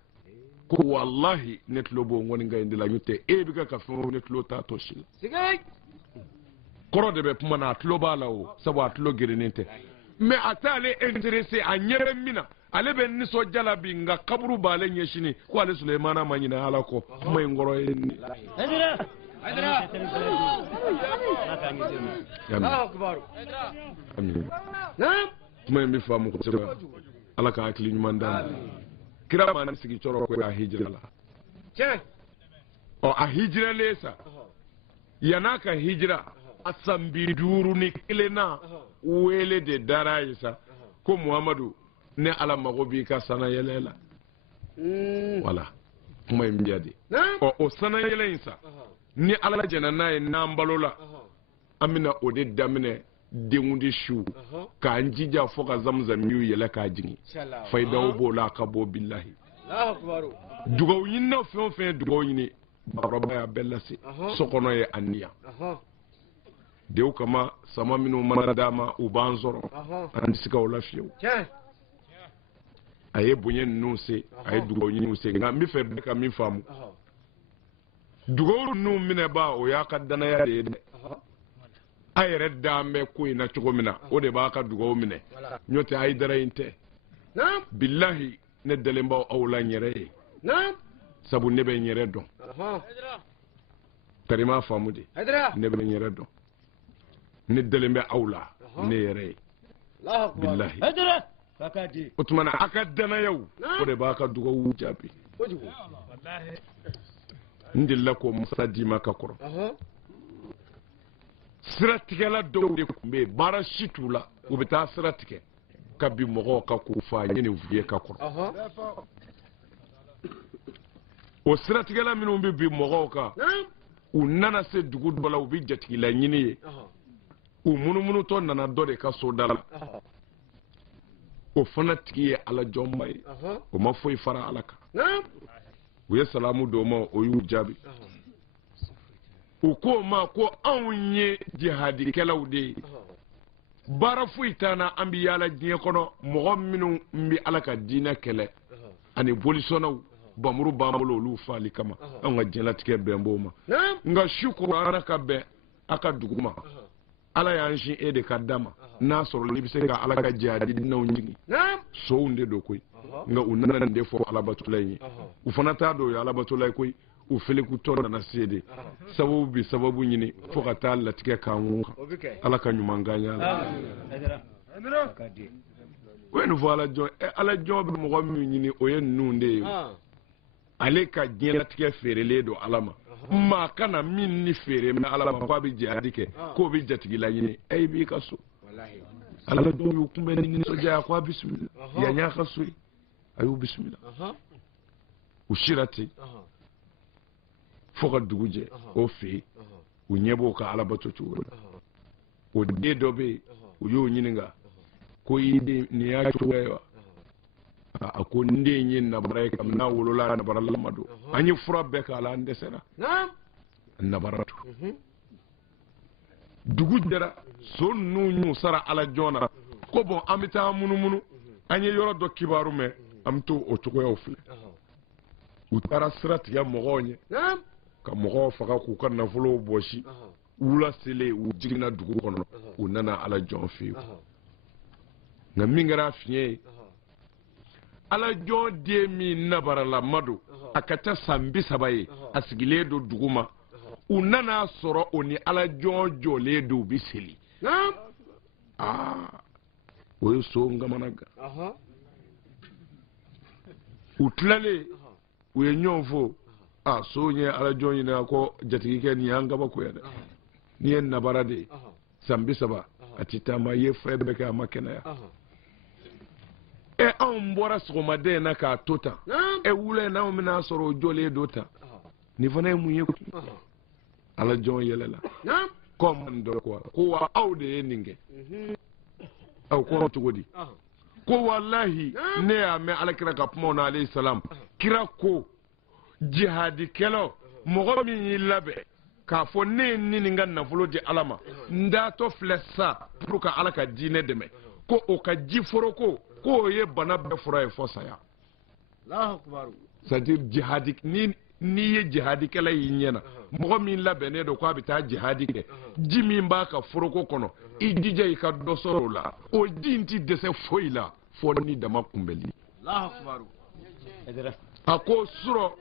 ko wallahi netlobo ngoni ngai ndila nyute e biga ka fo netlota to shila sigay koro de be puma na tloba lawo sabo atlo girinente mais atale intéressé a nyere mina ale be niso jalabi nga kaburu bale nyeshini ko ale Suleimana manyina ala ko may ngoro en Haidara Allahu akbar amin may mi famu ko ala ka akli nyumanda kira man sigi choro ko a hijra la che o a hijra lesa yanaka hijra asambi duru ni kilena wele de daraisa ko Muhammadu ne ala magobi ka sana yelela wala kuma imbiadi o sana yelensa ni ala janana e nambalola amina ode damine dengundi shu ka njija foka zamzam yu yele ka jingi faida obola ka bo billahi Allahu akbar dugo yinna fe dugo yini baraba ya bellasi sokono ye aniya dew kama sama minu mana dama ubanzoro an sika wala fiyo aye bunye nuse aye dugo nuse nga mi fe beka mi famu dugo nu mine ba o ya kaddana ya de ayere dame ko ina chogomina o de ba ka dugo mine nyote ay dara inte billahi ne delemba awla nyere sabu nebe nyere don tarima famude nebe nyere don ne delembe awla ne yere billahi Utmana akaddana yau ko de ba ka dugo wujabi wallahi ndilla ko musadi maka koro siratikela do de kumbe bara shitula ubita siratike kabi mogo ka ku fa nyene vuye ka koro o siratikela minu bi mogo ka u nana se dugu bala u bi jatigila nyini ye u munumunu to nana do de ka sodala o fana tigi ye ala jomma ye o ma foyi fara ala kan u ye salamu d'o ma o y'u jaabi u ko ma ko anw ye jihadikɛlaw de ye baara foyi t'an na an bɛ yaala diɲɛ kɔnɔ mɔgɔ minnu bɛ ala ka diinɛ kɛlɛ ani bolisɔnnaw bamuru b'an bolo olu faali kama an ka diɲɛlatigɛ bɛn b'o ma nka su kɔrɔ ala ka bɛn a ka dugu ma ala y'an sin e de ka da ma n'a sɔrɔ n'i bɛ se ka ala ka jihadinɛw ɲini sow de don koyi nka u nana nin de fɔ alabatula ye u fana t'a dɔn o ye alabatula ye koyi u felikutɔ nana se de sababu bi sababu ɲini fo ka taa latigɛ k'an kun ala ka ɲuman kan y'a la o ye nin fɔ ala jɔn bɛ mɔgɔ min ɲini o ye ninnu de ye ale ka diɲɛlatigɛ feerelen don ala ma maa kana min ni feere mɛ ala ma k'a bɛ jihadi kɛ k'o bɛ jatigila ɲini e b'i ka so ala dɔw y'u kunbɛn ni nisɔndiya k'a bisimila yan y'a ka so ye a y'u bisimila u sira ten fo ka dugu jɛ o fɛ yen u ɲɛ b'o ka alabato cogo la o den dɔ bɛ yen u y'o ɲininka ko i den nin y'a cogoya ye wa a ko n den ye nabara ye kabini n'a wolola nabaralama don an ye fura bɛɛ k'a la an dɛsɛra nabara tun dugu jɛra so ninnu y'u sara ala jɔn na ko bɔn an bɛ taa munumunu an ye yɔrɔ dɔ kibaru mɛn an bɛ to o cogoyaw filɛ u taara sira tigɛ mɔgɔw ɲɛ ka mɔgɔw faga k'u ka nafolow bɔsi wula selen u jiginna dugu kɔnɔ u nana ala jɔn fɛ yen nka min kɛra fiɲɛ ye ala jɔn den min nabaralama don a ka ca san 30 ye a sigilen don dugu ma u nana sɔrɔ o ni ala jɔn jɔlen don u bɛ seli o ye so n kamana gan u tilalen u ye ɲɔgɔn fɔ so ye ala jɔn ɲininka ko jatigikɛ nin y'an kabako ye dɛ nin ye nabara de ye san 30 a tɛ taama i ye fɛn bɛɛ kɛ a ma kɛnɛya anw bɔra sɔgɔmaden na k'a to tan wula in n'anw bɛna sɔrɔ o jɔlen don tan nin fana ye mun ye ala jɔn yɛlɛla k'aw ma nin dɔ ko wa aw de ye nin kɛ aw kɔrɔ cogo di ko walahi ne y'a mɛn alakira ka kumaw na alayhi salam kira ko jihadikɛlaw mɔgɔ min y'i labɛn k'a fɔ ne ye nin ka nafolo di ala ma n datɔ filɛ sa pour que ala ka diinɛ dɛmɛ ko o ka ji foroko k'o ye bana bɛɛ fura ye fɔ saya c'est à dire jihadi n'i ye jihadikɛla y'i ɲɛna mɔgɔ min labɛnnen don k'a bɛ taa jihadi kɛ ji min b'a ka foroko kɔnɔ i jija i ka dɔ sɔrɔ o la o ji in ti dɛsɛ foyi la fɔ ni dama kunbɛli a ko surɔ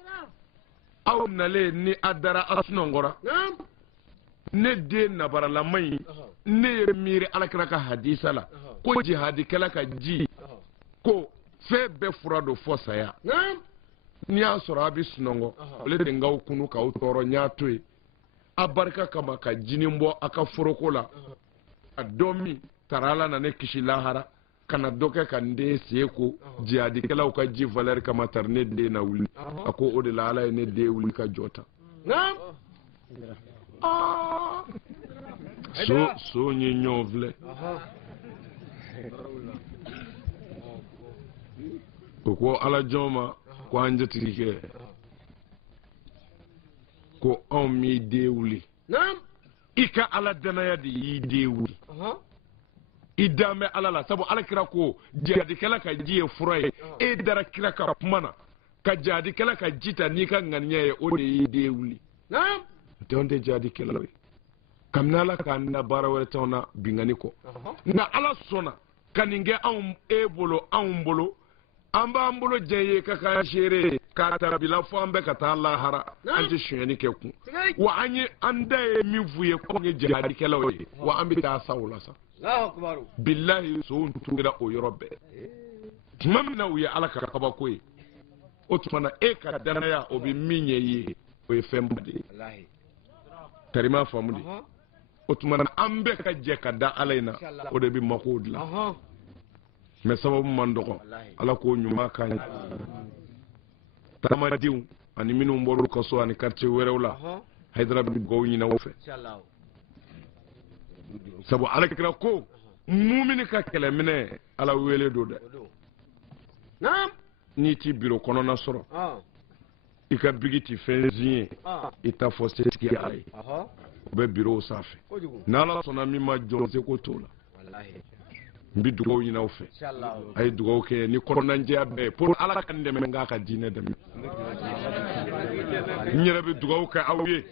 aw nalen ni a dara a sunɔgɔra ne den nabaralama in ne ye miiri alakira ka hadisa la ko jihadikɛla ka ji ko fɛn bɛɛ fura don fɔ saya n'i y'a sɔrɔ a bɛ sunɔgɔ ale de n'kaw kunu k'aw tɔɔrɔ n y'a to yen a barika kama ka jinin bɔ a ka foroko la a dɔ min tara ala na ne kisi lahara ka na dɔ kɛ ka n den sen ko jihadikɛlaw ka ji valeur kama tari ne den na wuli a ko o de la ala ye ne den wuli ka jɔ tan so ye ɲɔgɔn filɛ o ko ala jɔn ma ko an jatigi kɛ ko anw m'i den wuli i ka ala danaya de y'i den wuli i dan bɛ ala la sabu alakira ko jihadikɛla ka ji ye fura ye e dara kira ka kuma na ka jihadikɛla ka ji ta n'i ka ŋaniya ye o de y'i den wuli tɛn tɛ jihadikɛla ye kabini ala k'an na baara wɛrɛ t'anw na binkani kɔ nka ala sɔnna ka nin kɛ anw bolo an b'an bolo jɛ ye ka k'an seere k'a tabila fɔ an bɛ ka taa lahara an tɛ sonyɛni kɛ kun wa an da ye min f'u ye ko an ye jihadikɛlaw ye wa an bɛ taa sa o la sa bilahi sow tugura o yɔrɔ bɛɛ tuma min na u ye ala ka kabako ye o tuma na e ka danaya o bɛ min ɲɛ i ye o ye fɛn ba de ye tarima faamu de o tuma na an bɛɛ ka jɛ ka da ala in na o de bɛ makow dilan mɛ sababu man dɔgɔ ala k'o ɲuman k'an ye taamadenw ani minnu bɔr'u ka so ani quartier wɛrɛw la hayidara bɛ dugawu ɲini aw fɛ sabu alakira ko mumini ka kɛlɛminɛ ala wele don dɛ n'i t'i biro kɔnɔna sɔrɔ ika bigiti fenzi ita fosse tiki ay be biro safi nala sona mi ma jonse ko tola wallahi mbi dugo yina o fe inshallah ay dugo ke ni korona ndia be pour ala kan dem nga ka dine dem nyere be dugo ka awye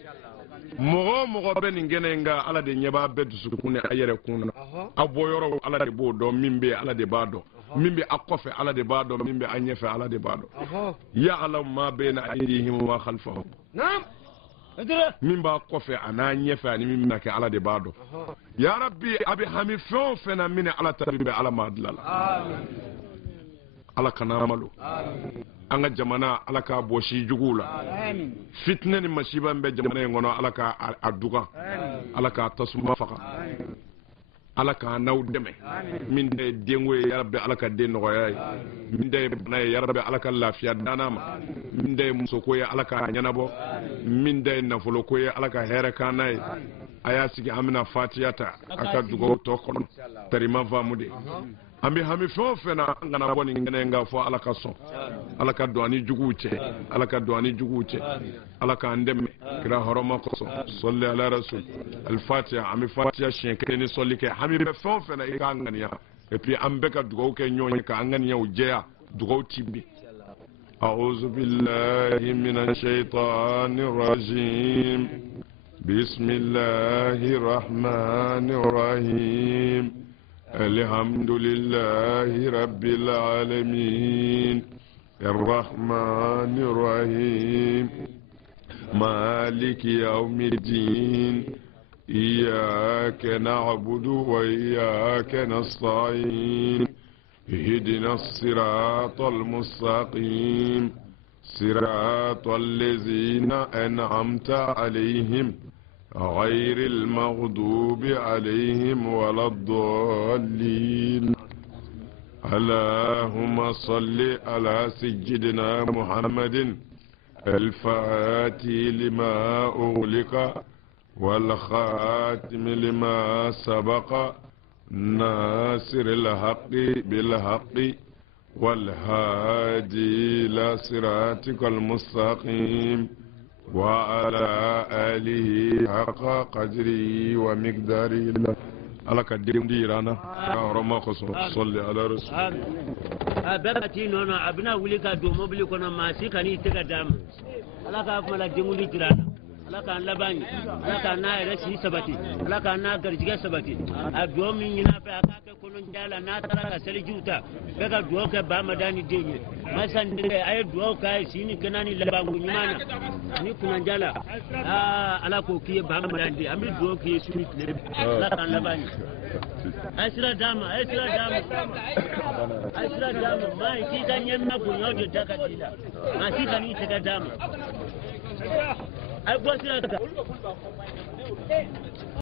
mogo be ni ngene nga ala de nyeba be dusu kunne ayere kunna aboyoro ala de bodo mimbe ala de bado mimbe akofe ala de bado mimbe anyefe ala de bado ya alam ma bayna aydihim wa khalfahum naam mimba kofe ana nyefe ani mimbe ke ala de bado ya rabbi abi hami fon fena min ala tabibe ala madlala amin ala kana malu amin anga jamana ala ka boshi jugula amin fitna ni masiba mbe jamana ngono ala ka aduga ala ka tasuma faka ala ka naw deme min de dengo ya rabbi ala ka den noya min de bana ya rabbi ala ka lafiya danama min de musoko ya ala ka nyanabo min de nafolo ko ya ala ka here kanai aya sigi amina fatiyata aka dugo to kono tarima famude ambi hami fo fena ngana boni ngene nga fo ala ka so ala ka doani juguche ala ka doani juguche ala ka ndemme kira horoma ko so salli ala rasul al fatiha ami fatiha shen kene solli ke hami be fo fena e ka ngania et puis ambe ka dugo ke nyoy ka ngania o jeya dugo timbi a'udhu billahi minash shaitanir rajim bismillahir rahmanir rahim الحمد لله رب العالمين الرحمن الرحيم مالك يوم الدين إياك نعبد وإياك نستعين اهدنا الصراط المستقيم صراط الذين أنعمت عليهم غير المغضوب عليهم ولا الضالين اللهم صل على سيدنا محمد الفاتح لما أغلق والخاتم لما سبق ناصر الحق بالحق والهادي إلى صراطك المستقيم وعلى آله حق قدره ومقداره على كديم ديرانا رما خصو صلي على رسول أبغى نونا أبنا وليك دوم بليكونا ماسي كني تقدم على كافملا ديمولي ديرانا على كان لباني على كان نايرسي سبتي على كان ناقرجع سبتي أدوم ينا بأكاك كلون جالا ناترا سلجوتا بقى دوك بامداني ديني مثلا أي دوك سيني كناني لبانو نيمانا نيكونا جالا على كوكي بامداني دي أمي دوك يسوي لب على كان لباني أسرع داما ما يكيدا نيما بنيو جدك ديلا ما سيكاني تكداما أبغى